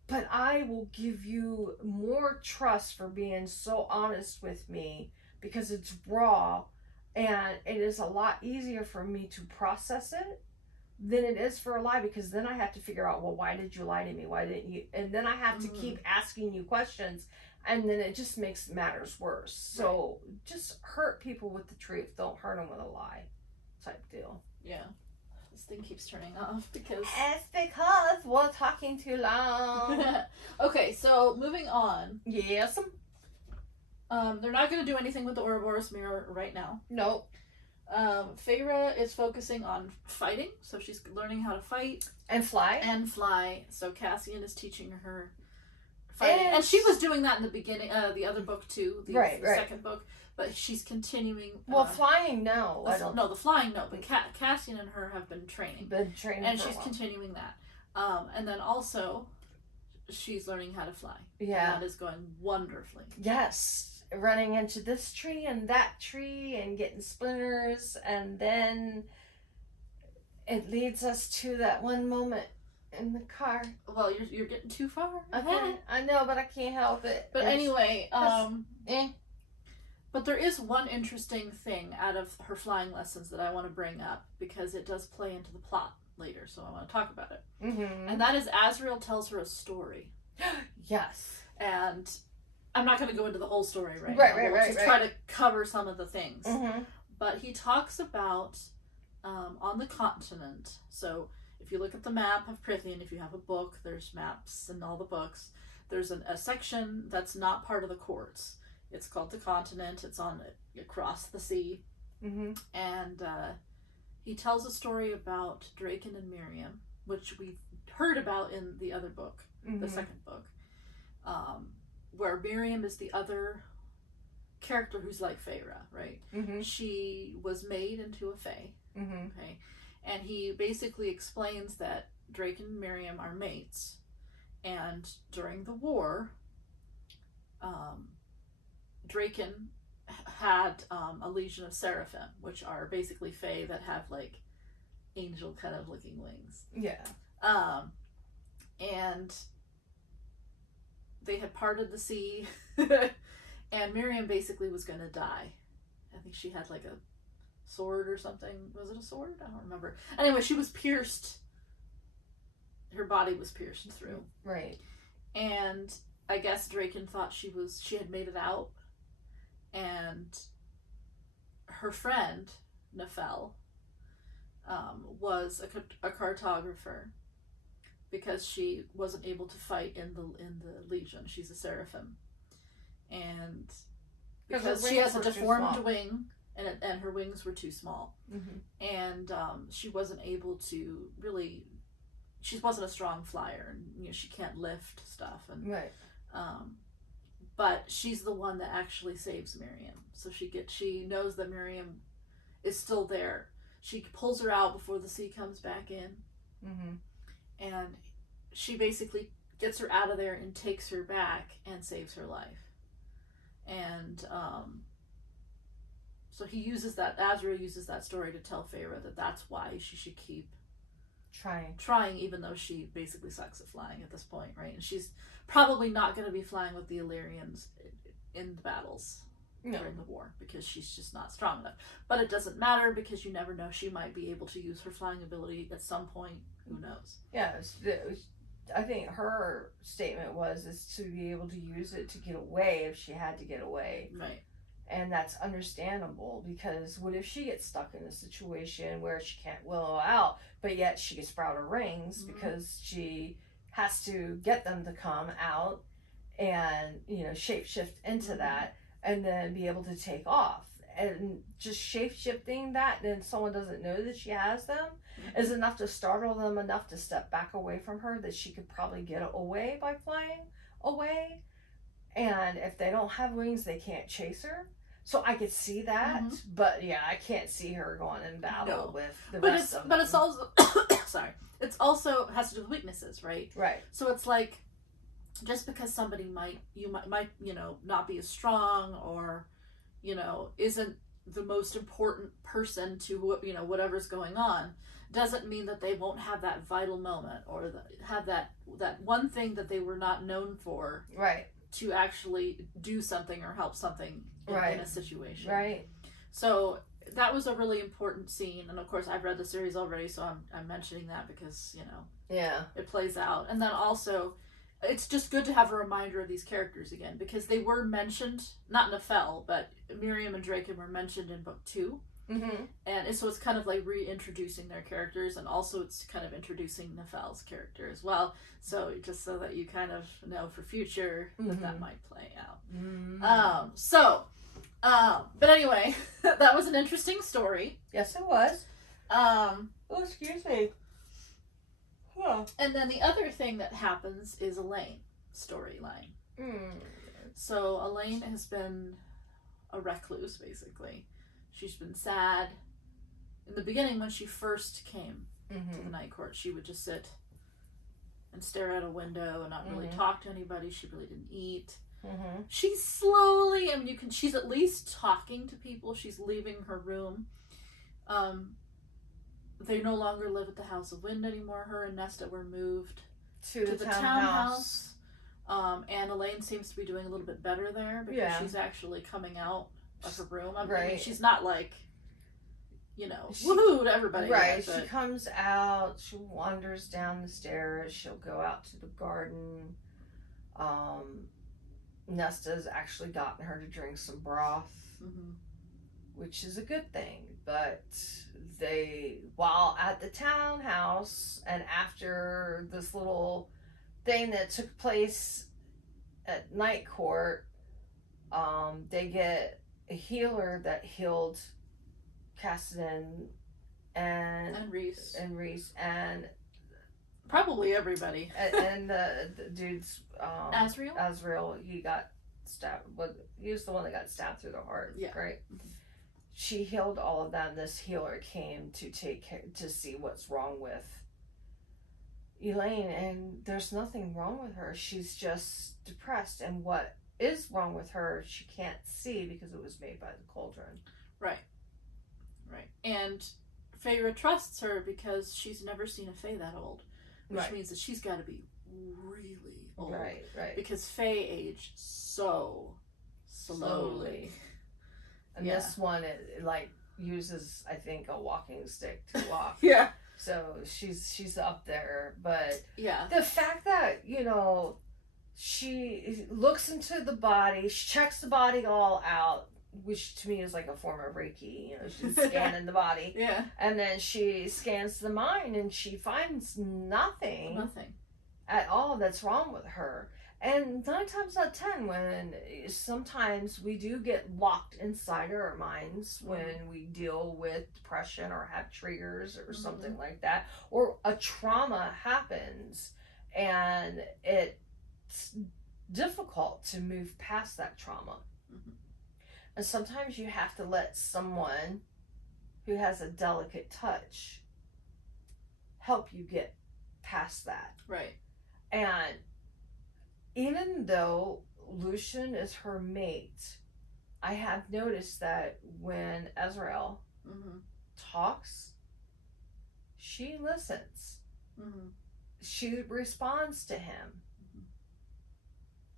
but I will give you more trust for being so honest with me, because it's raw, and it is a lot easier for me to process it than it is for a lie, because then I have to figure out, well, why did you lie to me? Why didn't you? And then I have to keep asking you questions, and then it just makes matters worse. So just hurt people with the truth. Don't hurt them with a lie type deal. Yeah. This thing keeps turning off because... It's because we're talking too long. Okay, so moving on. Yes. They're not going to do anything with the Oroboros mirror right now. Nope. Feyre is focusing on fighting, so she's learning how to fight. And fly. So Cassian is teaching her fighting. And she was doing that in the beginning, the other book too, the second book, but she's continuing. Well, flying, no. The flying, no, but Cassian and her have been training. And she's continuing that. And then also, she's learning how to fly. Yeah. And that is going wonderfully. Yes. Running into this tree and that tree and getting splinters, and then it leads us to that one moment in the car. Well, you're getting too far. Okay, I know, but I can't help it. But anyway, But there is one interesting thing out of her flying lessons that I want to bring up, because it does play into the plot later, so I want to talk about it. Mm-hmm. And that is Azriel tells her a story. Yes. And I'm not going to go into the whole story right now. We'll just try to cover some of the things. Mm-hmm. But he talks about on the continent. So if you look at the map of Prythian, if you have a book, there's maps in all the books. There's a section that's not part of the courts. It's called the continent. It's on across the sea. Mm-hmm. And he tells a story about Draken and Miriam, which we heard about in the other book, the second book, where Miriam is the other character who's like Feyre, right? Mm-hmm. She was made into a fae. Mm-hmm. Okay, and he basically explains that Drake and Miriam are mates, and during the war, Draken had a legion of seraphim, which are basically fae that have like angel kind of looking wings. Yeah. And they had parted the sea, and Miriam basically was going to die. I think she had like a sword or something. Was it a sword? I don't remember. Anyway, she was pierced. Her body was pierced through. Right. And I guess Draken thought she had made it out. And her friend, Nefel, was a cartographer, because she wasn't able to fight in the Legion. She's a seraphim. And because she has a deformed wing, and her wings were too small. Mm-hmm. And she wasn't able to really, she wasn't a strong flyer, and she can't lift stuff. And right. But she's the one that actually saves Miriam. So she knows that Miriam is still there. She pulls her out before the sea comes back in. Mm-hmm. And she basically gets her out of there and takes her back and saves her life. And so Azriel uses that story to tell Feyre that that's why she should keep trying, even though she basically sucks at flying at this point, right? And she's probably not going to be flying with the Illyrians in the battles during the war, because she's just not strong enough. But it doesn't matter, because you never know, she might be able to use her flying ability at some point. Who knows? Yeah, I think her statement is to be able to use it to get away if she had to get away. Right. And that's understandable, because what if she gets stuck in a situation where she can't willow out, but yet she can sprout her rings, mm-hmm. because she has to get them to come out and, shapeshift into mm-hmm. that, and then be able to take off. And just shape-shifting that, then someone doesn't know that she has them, mm-hmm. is enough to startle them enough to step back away from her, that she could probably get away by flying away. And if they don't have wings, they can't chase her. So I could see that, mm-hmm. but yeah, I can't see her going in battle with the rest of them. But it's also, it's also has to do with weaknesses, right? Right. So it's like, just because somebody might not be as strong, or, isn't the most important person to whatever's going on, doesn't mean that they won't have that vital moment, or have that one thing that they were not known for. Right. To actually do something or help something in a situation. Right. So that was a really important scene, and of course I've read the series already, so I'm mentioning that because it plays out. And then also, it's just good to have a reminder of these characters again, because they were mentioned, not Nefel, but Miriam and Draken were mentioned in book 2. Mm-hmm. And so it's kind of like reintroducing their characters, and also it's kind of introducing Nefel's character as well. So just so that you kind of know for future mm-hmm. that might play out. Mm-hmm. But anyway, that was an interesting story. Yes, it was. Oh, excuse me. Huh. And then the other thing that happens is Elaine storyline. Mm. So Elaine has been a recluse, basically. She's been sad. In the beginning, when she first came mm-hmm. to the Night Court, she would just sit and stare out a window and not really talk to anybody. She really didn't eat. Mm-hmm. She's slowly, I mean, she's at least talking to people. She's leaving her room. They no longer live at the House of Wind anymore. Her and Nesta were moved to the townhouse. And Elaine seems to be doing a little bit better there because she's actually coming out of her room. I mean, she's not like, woohoo to everybody. Right. Yet, she comes out, she wanders down the stairs, she'll go out to the garden. Nesta's actually gotten her to drink some broth, which is a good thing. But while at the townhouse and after this little thing that took place at night court, they get a healer that healed Cassian and Rhys and probably everybody and the dude's Azriel. He got stabbed. He was the one that got stabbed through the heart. Yeah. Right. She healed all of them. This healer came to see what's wrong with Elaine, and there's nothing wrong with her. She's just depressed, and what is wrong with her she can't see because it was made by the cauldron. Right. And Feyre trusts her because she's never seen a Fae that old, which means that she's got to be really old. Right. Because Fae age so slowly. And this one, it like uses, I think, a walking stick to walk. Yeah. So she's up there, but yeah, the fact that she looks into the body, she checks the body all out, which to me is like a form of Reiki. She's scanning the body, and then she scans the mind, and she finds nothing at all that's wrong with her. And 9 times out of 10, when sometimes we do get locked inside our minds when we deal with depression or have triggers or something like that, or a trauma happens, and it's difficult to move past that trauma. And sometimes you have to let someone who has a delicate touch help you get past that. Right. And even though Lucien is her mate, I have noticed that when Azriel talks, she listens. She responds to him.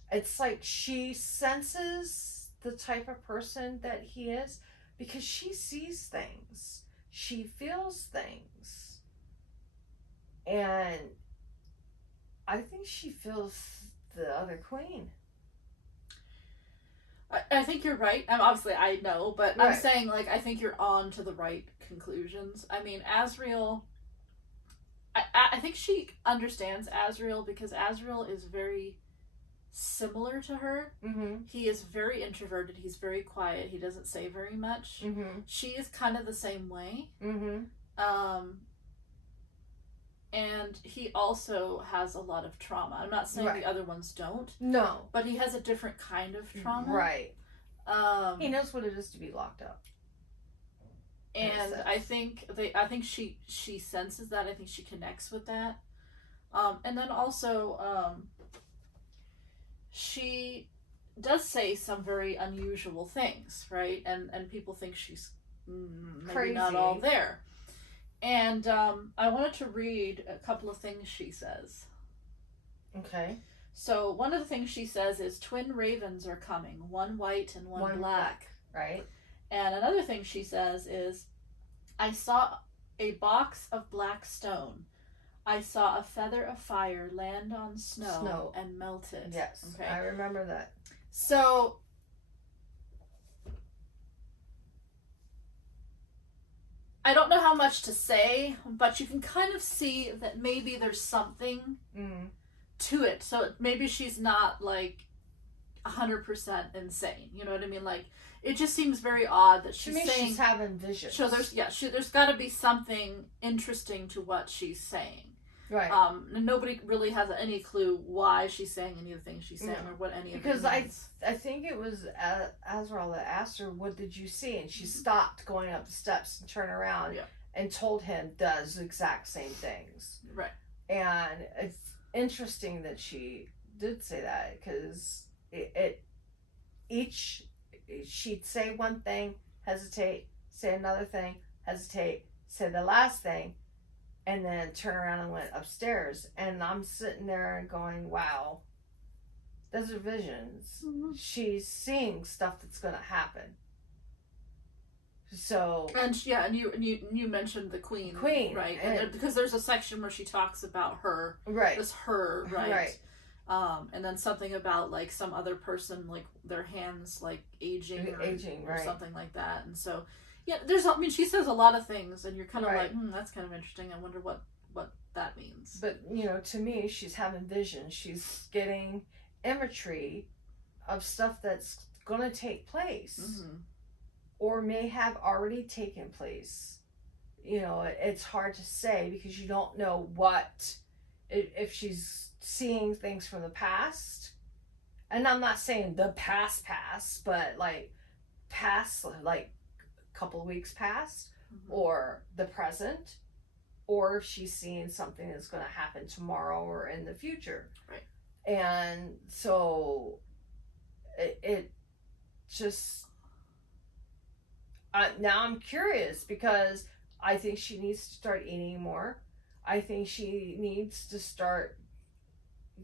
It's like she senses the type of person that he is because she sees things. She feels things. And I think she feels the other queen. I think you're right. Obviously I know, but I'm saying, like, I think you're on to the right conclusions. I mean, Azriel, I think she understands Azriel because Azriel is very similar to her. He is very introverted. He's very quiet. He doesn't say very much. She is kind of the same way. And he also has a lot of trauma. I'm not saying the other ones don't. No. But he has a different kind of trauma. Right. He knows what it is to be locked up. And I think she senses that. I think she connects with that. And then also, she does say some very unusual things, right? And people think she's maybe crazy. Not all there. And I wanted to read a couple of things she says. Okay. So one of the things she says is twin ravens are coming, one white and one black. Right. And another thing she says is, I saw a box of black stone. I saw a feather of fire land on snow. And melted. Yes, okay. I remember that. So I don't know how much to say, but you can kind of see that maybe there's something to it. So maybe she's not like 100% insane. You know what I mean? Like, it just seems very odd that she's saying she's having visions. So there's got to be something interesting to what she's saying. Right. And nobody really has any clue why she's saying any of the things she's saying or what any of it means. Because I think it was Azriel that asked her, what did you see? And she stopped going up the steps and turned around and told him those exact same things. Right. And interesting that she did say that, because she'd say one thing, hesitate, say another thing, hesitate, say the last thing, and then turn around and went upstairs. And I'm sitting there and going, wow, those are visions. Mm-hmm. She's seeing stuff that's going to happen. So, and you mentioned the queen, right? And because there's a section where she talks about her, right? This her, right? Right. And then something about like some other person, like their hands like aging, or right? Something like that. And so, yeah, she says a lot of things, and you're kind of right. like, that's kind of interesting. I wonder what that means. But to me, she's having visions. She's getting imagery of stuff that's going to take place. Mm-hmm. Or may have already taken place. It's hard to say, because you don't know if she's seeing things from the past. And I'm not saying the past, but like past, like a couple of weeks past, mm-hmm. or the present, or if she's seeing something that's going to happen tomorrow or in the future. Right. And so it just... now I'm curious, because I think she needs to start eating more. I think she needs to start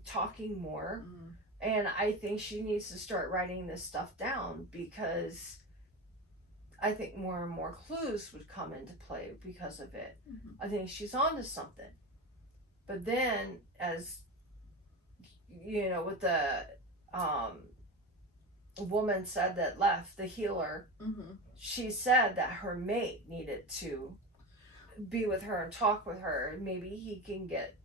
talking more. Mm. And I think she needs to start writing this stuff down, because I think more and more clues would come into play because of it. Mm-hmm. I think she's onto something. But then, as with the woman said that left, the healer, mm-hmm. she said that her mate needed to be with her and talk with her. Maybe he can get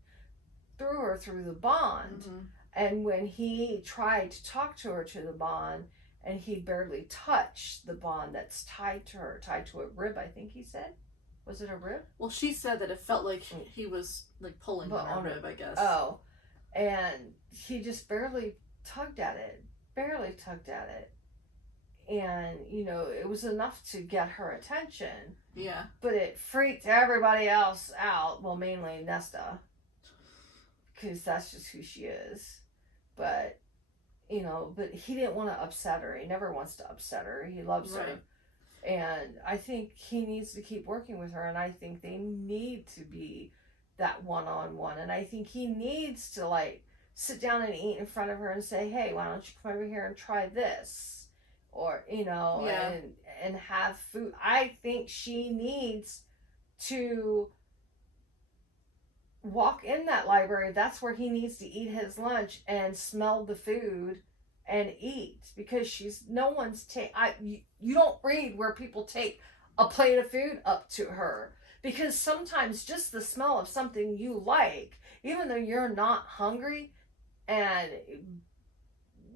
through the bond. Mm-hmm. And when he tried to talk to her to the bond, and he barely touched the bond that's tied to a rib, I think he said. Was it a rib? Well, she said that it felt like he was like pulling on her rib, I guess. Oh, and he just barely tugged at it. And it was enough to get her attention. Yeah. But it freaked everybody else out. Well, mainly Nesta, because that's just who she is. But but he didn't want to upset her. He never wants to upset her. He loves her. And I think he needs to keep working with her, and I think they need to be that one-on-one. And I think he needs to like sit down and eat in front of her and say, hey, why don't you come over here and try this? Or, and have food. I think she needs to walk in that library. That's where he needs to eat his lunch and smell the food and eat, because you don't read where people take a plate of food up to her, because sometimes just the smell of something you like, even though you're not hungry, and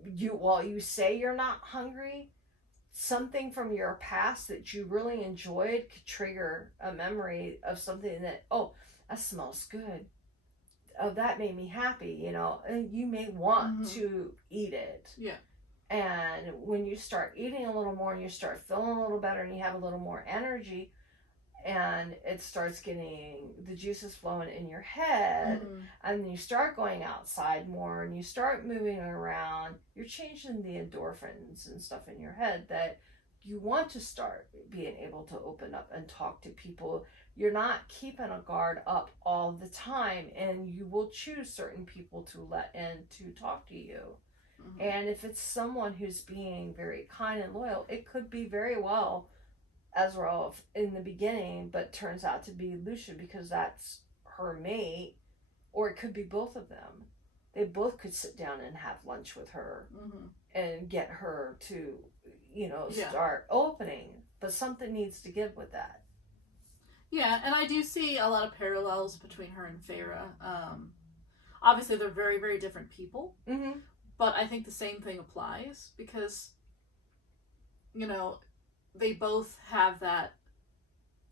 you say you're not hungry, something from your past that you really enjoyed could trigger a memory of something that, that smells good. Oh, that made me happy, and you may want mm-hmm. to eat it. Yeah. And when you start eating a little more, and you start feeling a little better, and you have a little more energy, and it starts getting the juices flowing in your head, mm-hmm. and then you start going outside more, and you start moving around, you're changing the endorphins and stuff in your head that you want to start being able to open up and talk to people. You're not keeping a guard up all the time, and you will choose certain people to let in to talk to you. Mm-hmm. And if it's someone who's being very kind and loyal, it could be very well Azriel in the beginning, but turns out to be Lucien, because that's her mate. Or it could be both of them. They both could sit down and have lunch with her, mm-hmm. and get her to, start opening. But something needs to give with that. Yeah, and I do see a lot of parallels between her and Feyre. Obviously, they're very, very different people. Mm-hmm. But I think the same thing applies, because, they both have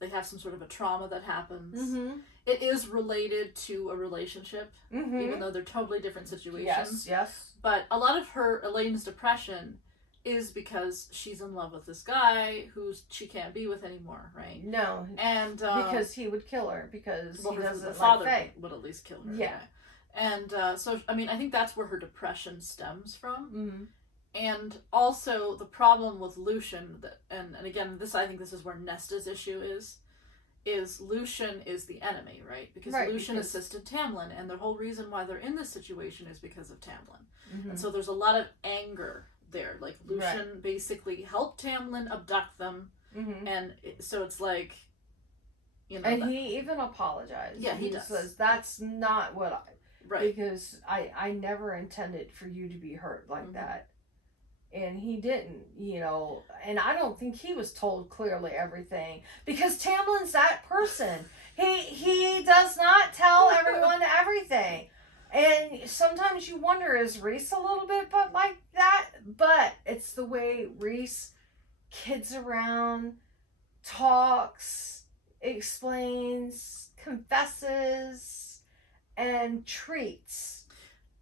they have some sort of a trauma that happens. Mm-hmm. It is related to a relationship, mm-hmm. even though they're totally different situations. Yes. But a lot of Elaine's depression is because she's in love with this guy who she can't be with anymore, right? No. And because he would kill her, because he doesn't the father like Faye. would at least kill her. Yeah. And so, I mean, I think that's where her depression stems from. Mm-hmm. And also the problem with Lucien, and again, I think this is where Nesta's issue is Lucien is the enemy, right? Because Lucien assisted Tamlin, and the whole reason why they're in this situation is because of Tamlin. Mm-hmm. And so there's a lot of anger there. Like, Lucien basically helped Tamlin abduct them, and so it's like, you know... And he even apologized. Yeah, he does. Says, that's not what I... Right. Because I never intended for you to be hurt like that. And he didn't, you know, and I don't think he was told clearly everything, because Tamlin's that person. He does not tell everyone everything. And sometimes you wonder, is Rhys a little bit but like that? But it's the way Rhys kids around, talks, explains, confesses, and treats,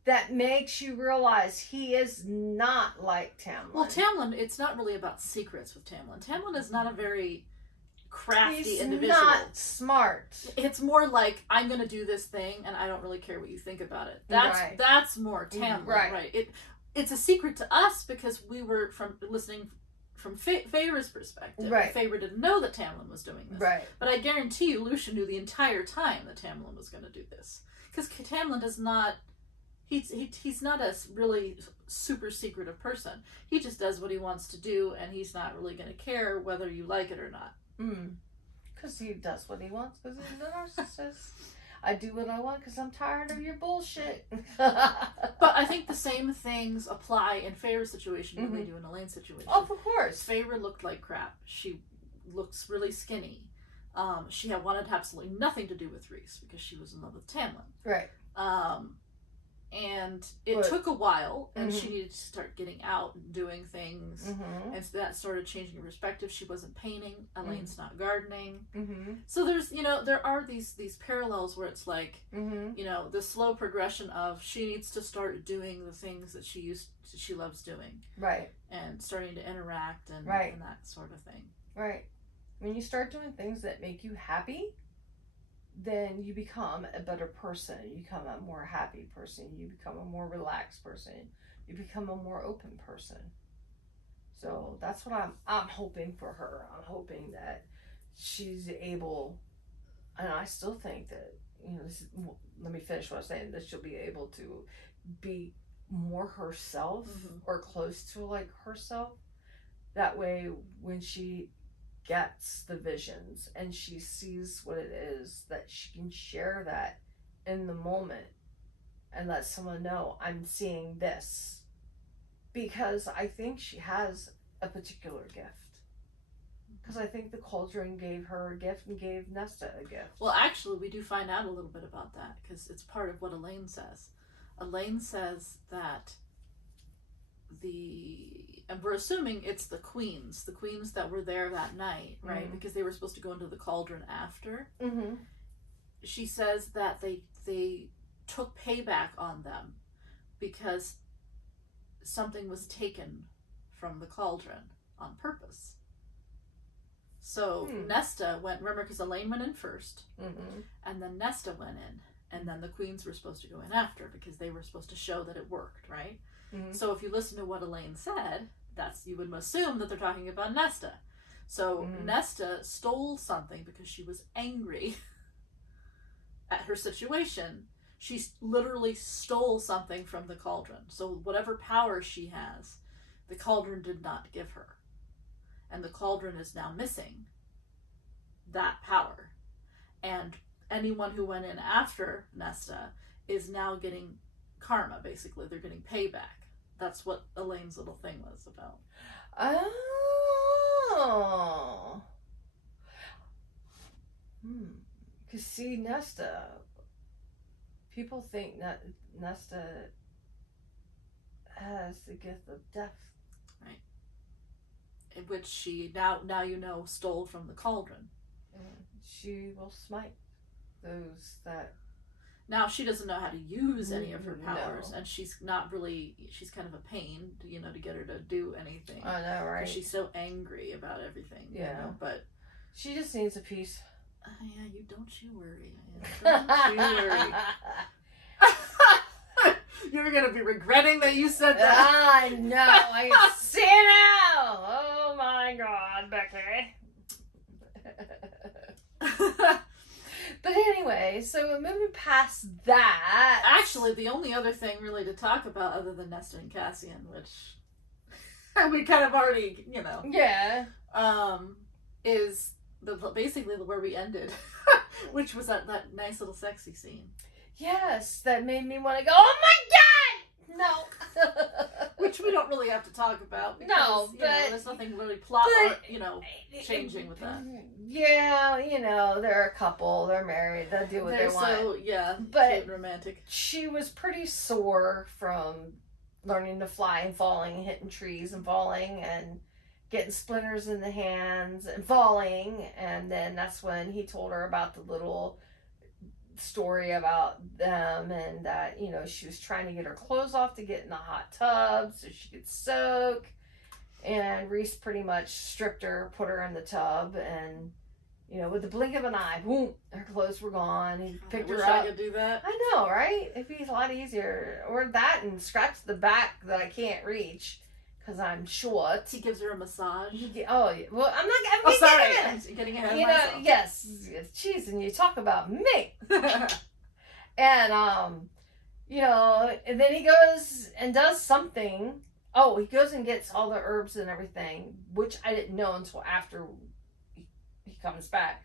that makes you realize he is not like Tamlin. Well, Tamlin, it's not really about secrets with Tamlin. Tamlin is not a very crafty individual. He's not smart. It's more like, I'm going to do this thing, and I don't really care what you think about it. That's more Tamlin, right? It's a secret to us because we were listening from Feyre's perspective. Right. Feyre didn't know that Tamlin was doing this. Right. But I guarantee you, Lucien knew the entire time that Tamlin was going to do this. Because Tamlin does not... He's not a really super secretive person. He just does what he wants to do, and he's not really going to care whether you like it or not. Because he does what he wants, because he's a narcissist. I do what I want because I'm tired of your bullshit. But I think the same things apply in Feyre's situation than they do in Elaine's situation. Oh, of course. Feyre looked like crap. She looks really skinny. She wanted absolutely nothing to do with Rhys because she was in love with Tamlin. Right. And it took a while, and she needed to start getting out and doing things, and so that started changing her perspective. She wasn't painting, Elaine's not gardening, so there's, there are these parallels where it's like, the slow progression of she needs to start doing the things that she loves doing, right, and starting to interact and that sort of thing, right. When you start doing things that make you happy, then you become a better person. You become a more happy person. You become a more relaxed person. You become a more open person. So that's what I'm hoping for her. I'm hoping that she's able, and I still think that, let me finish what I'm saying, that she'll be able to be more herself or close to like herself. That way when she gets the visions and she sees what it is, that she can share that in the moment and let someone know, I'm seeing this, because I think she has a particular gift, because I think the cauldron gave her a gift and gave Nesta a gift. Well, actually we do find out a little bit about that because it's part of what Elaine says. Elaine says that and we're assuming it's the queens that were there that night, right? Because they were supposed to go into the cauldron after. She says that they took payback on them because something was taken from the cauldron on purpose. So Nesta went, remember, because Elaine went in first, and then Nesta went in, and then the queens were supposed to go in after because they were supposed to show that it worked, right? So if you listen to what Elaine said, you would assume that they're talking about Nesta. So Nesta stole something because she was angry at her situation. She literally stole something from the cauldron. So whatever power she has, the cauldron did not give her. And the cauldron is now missing that power. And anyone who went in after Nesta is now getting karma, basically. They're getting payback. That's what Elaine's little thing was about. Oh. Because see, Nesta, people think that Nesta has the gift of death. Right. Which she, now stole from the cauldron. She will smite those that... Now, she doesn't know how to use any of her powers, and she's kind of a pain, to get her to do anything. I know, right? She's so angry about everything, but... She just needs a piece. Yeah, don't you worry. Don't you worry. You're gonna be regretting that you said that. I know. I can see it now. Oh my God, Becky. But anyway, so moving past that. Actually, the only other thing really to talk about other than Nesta and Cassian, which we kind of already, Yeah. is basically where we ended, which was that nice little sexy scene. Yes, that made me want to go, oh my God! No. Which we don't really have to talk about because, No, but there's nothing really plot or, changing with that. Yeah, they're a couple, they're married, they'll do what they want. So, yeah, but cute and romantic. She was pretty sore from learning to fly and falling and hitting trees and falling and getting splinters in the hands and falling, and then that's when he told her about the little story about them and that, she was trying to get her clothes off to get in the hot tub so she could soak, and Rhys pretty much stripped her, put her in the tub, and with the blink of an eye, boom, her clothes were gone. He picked her up. I could do that. I know, right? It'd be a lot easier. Or that and scratch the back that I can't reach because I'm short. He gives her a massage. Well, I'm sorry. I'm getting ahead of myself. Yes. Jeez, and you talk about me. And, and then he goes and does something. Oh, he goes and gets all the herbs and everything, which I didn't know until after he comes back.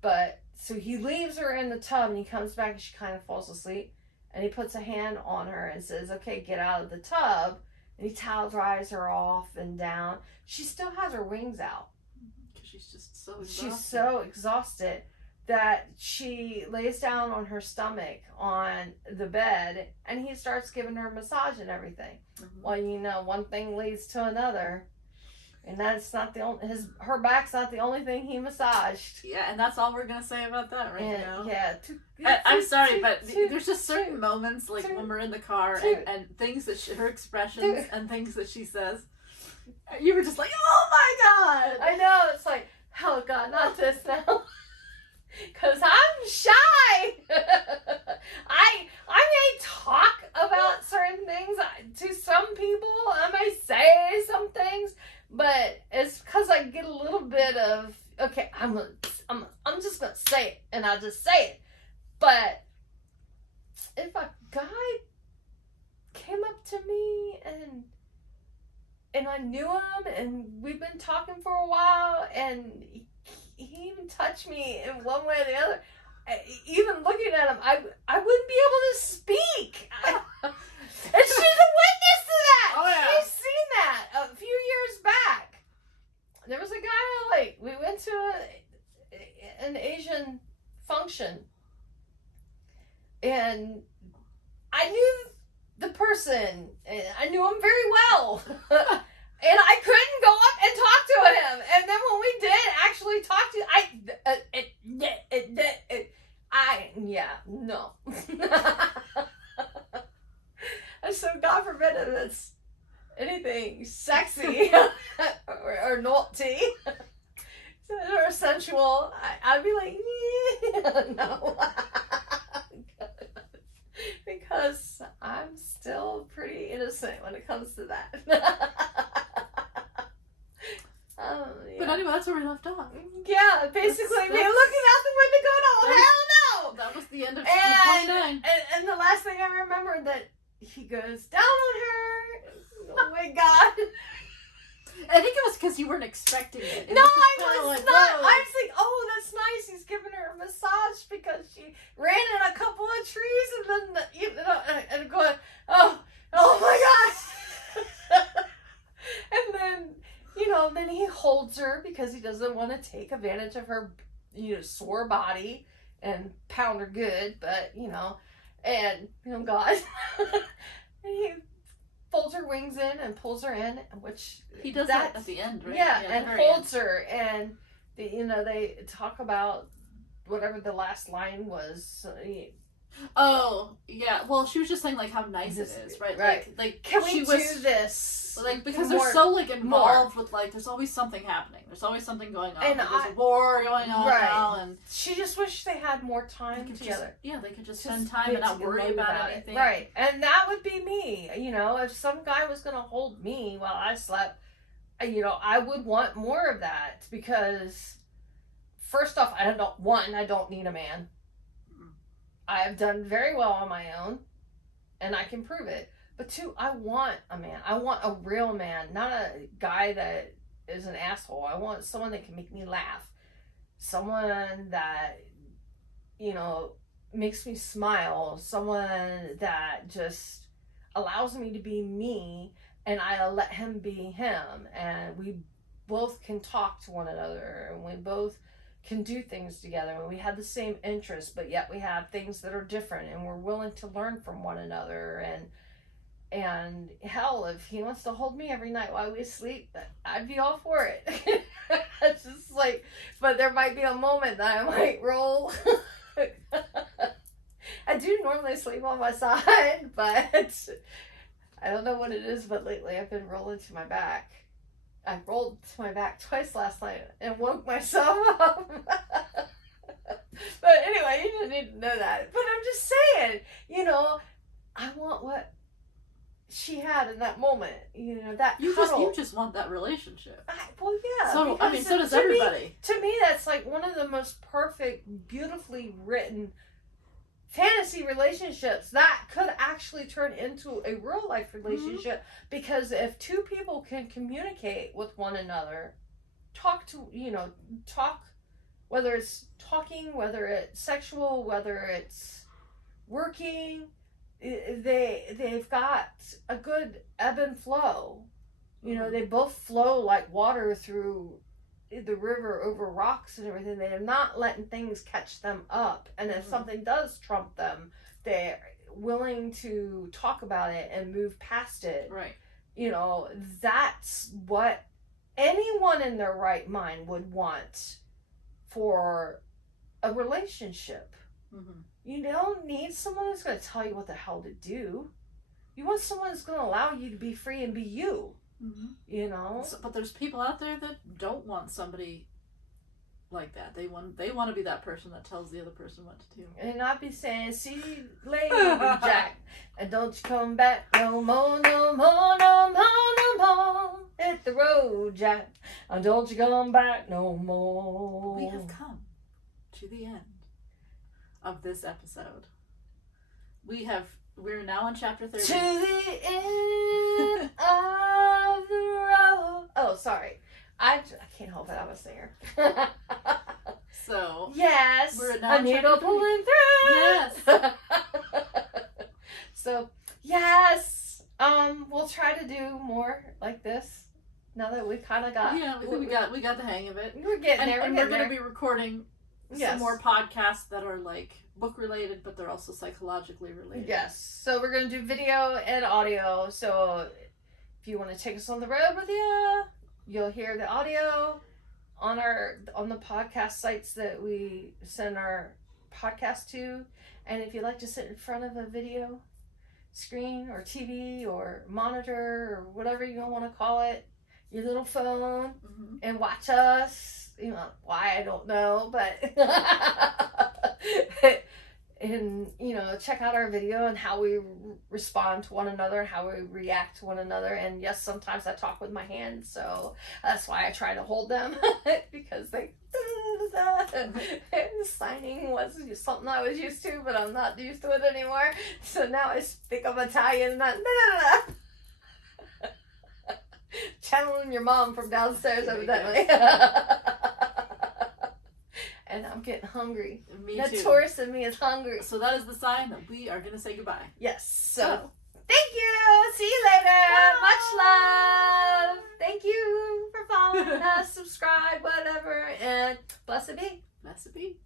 But, so he leaves her in the tub and he comes back and she kind of falls asleep. And he puts a hand on her and says, okay, get out of the tub. And he towel dries her off and down. She still has her wings out. Because she's just so exhausted. She's so exhausted that she lays down on her stomach on the bed and he starts giving her a massage and everything. Mm-hmm. Well, one thing leads to another. And that's not the only, her back's not the only thing he massaged. Yeah, and that's all we're going to say about that now. Yeah. I'm sorry, but there's just certain moments, like when we're in the car and things that her expressions and things that she says, you were just like, oh my God! I know, it's like, oh God, not this now. Because I'm shy. I may talk about certain things to some people. I may say some things. But it's because I get a little bit of, okay, I'm just going to say it, and I'll just say it. But if a guy came up to me and I knew him and we've been talking for a while and he even touched me in one way or the other, even looking at him, I wouldn't be able to speak. And she's a witness to that. Oh, yeah. She's seen that a few years back. There was a guy we went to an Asian function, and I knew the person, and I knew him very well, and I couldn't go up and talk to him. And then when we did actually talk to, no. And so God forbid if it's anything sexy or naughty or sensual, I'd be like, yeah, no. Because I'm still pretty innocent when it comes to that. Yeah. But anyway, that's where we left off. Yeah, basically me looking out the window going, oh, hell no! That was the end of 29. And the last thing I remember that he goes down on her. Oh my God. I think it was because you weren't expecting it. No, I was not. I was like, oh, that's nice. He's giving her a massage because she ran in a couple of trees and then, and going, oh my God. And then, then he holds her because he doesn't want to take advantage of her, sore body and pound her good, but, and, God. And he folds her wings in and pulls her in, which he does that at the end, right? Yeah, and holds her, and they talk about whatever the last line was. Oh, yeah. Well, she was just saying, like, how nice it is, right? Right. Like Can she we was, do this? like, because more, they're so, like, involved with, like, there's always something happening. There's always something going on. And like, there's a war going on now, and she just wished they had more time together. They could just spend time and not worry about anything. Right. And that would be me. You know, if some guy was going to hold me while I slept, you know, I would want more of that, because first off, I don't need a man. I have done very well on my own, and I can prove it. But two, I want a man. I want a real man, not a guy that is an asshole. I want someone that can make me laugh. Someone that, you know, makes me smile. Someone that just allows me to be me, and I let him be him. And we both can talk to one another, and we both can do things together, and we have the same interests, but yet we have things that are different, and we're willing to learn from one another. And hell, if he wants to hold me every night while we sleep, I'd be all for it. It's just like, but there might be a moment that I might roll. I do normally sleep on my side, but I don't know what it is, but lately I've been rolling to my back. I rolled to my back twice last night and woke myself up. But anyway, you didn't need to know that. But I'm just saying, you know, I want what she had in that moment. You know, that you cuddle. just want that relationship. Well, yeah. So I mean, so does everybody. To me, that's like one of the most perfect, beautifully written fantasy relationships that could actually turn into a real life relationship. Because if two people can communicate with one another, talk, whether it's talking, whether it's sexual, whether it's working, they've got a good ebb and flow. You know, they both flow like water through the river over rocks and everything. They're not letting things catch them up, and if something does trump them, they're willing to talk about it and move past it. Right. You know, that's what anyone in their right mind would want for a relationship. You don't need someone who's going to tell you what the hell to do. You want someone who's going to allow you to be free and be you. You know, but there's people out there that don't want somebody like that. They want to be that person that tells the other person what to do. And I'd be saying, "See you later, Jack, and don't you come back no more, no more, no more, no more. Hit the road, Jack, and don't you come back no more." We have come to the end of this episode. We're now on chapter 30. To the end of the road. Oh, sorry. I can't help it. I'm a singer. So. Yes. We're now a needle pulling through. Yes. So, yes. We'll try to do more like this. Now that we kind of got. Yeah, we got the hang of it. We're getting there. And we're going to be recording some more podcasts that are like book related, but they're also psychologically related. Yes. So we're going to do video and audio. So if you want to take us on the road with you, you'll hear the audio on the podcast sites that we send our podcast to. And if you'd like to sit in front of a video screen or TV or monitor or whatever you want to call it, your little phone, and watch us, you know, why, I don't know, but and, you know, check out our video and how we respond to one another, how we react to one another. And yes, sometimes I talk with my hands, so that's why I try to hold them, because they signing was something I was used to, but I'm not used to it anymore. So now I think I'm Italian, not channeling your mom from downstairs, evidently. And I'm getting hungry. Me the too. Taurus in me is hungry. So that is the sign that we are going to say goodbye. Yes. So, thank you. See you later. Bye. Much love. Thank you for following us. Subscribe, whatever. And blessed be. Blessed be.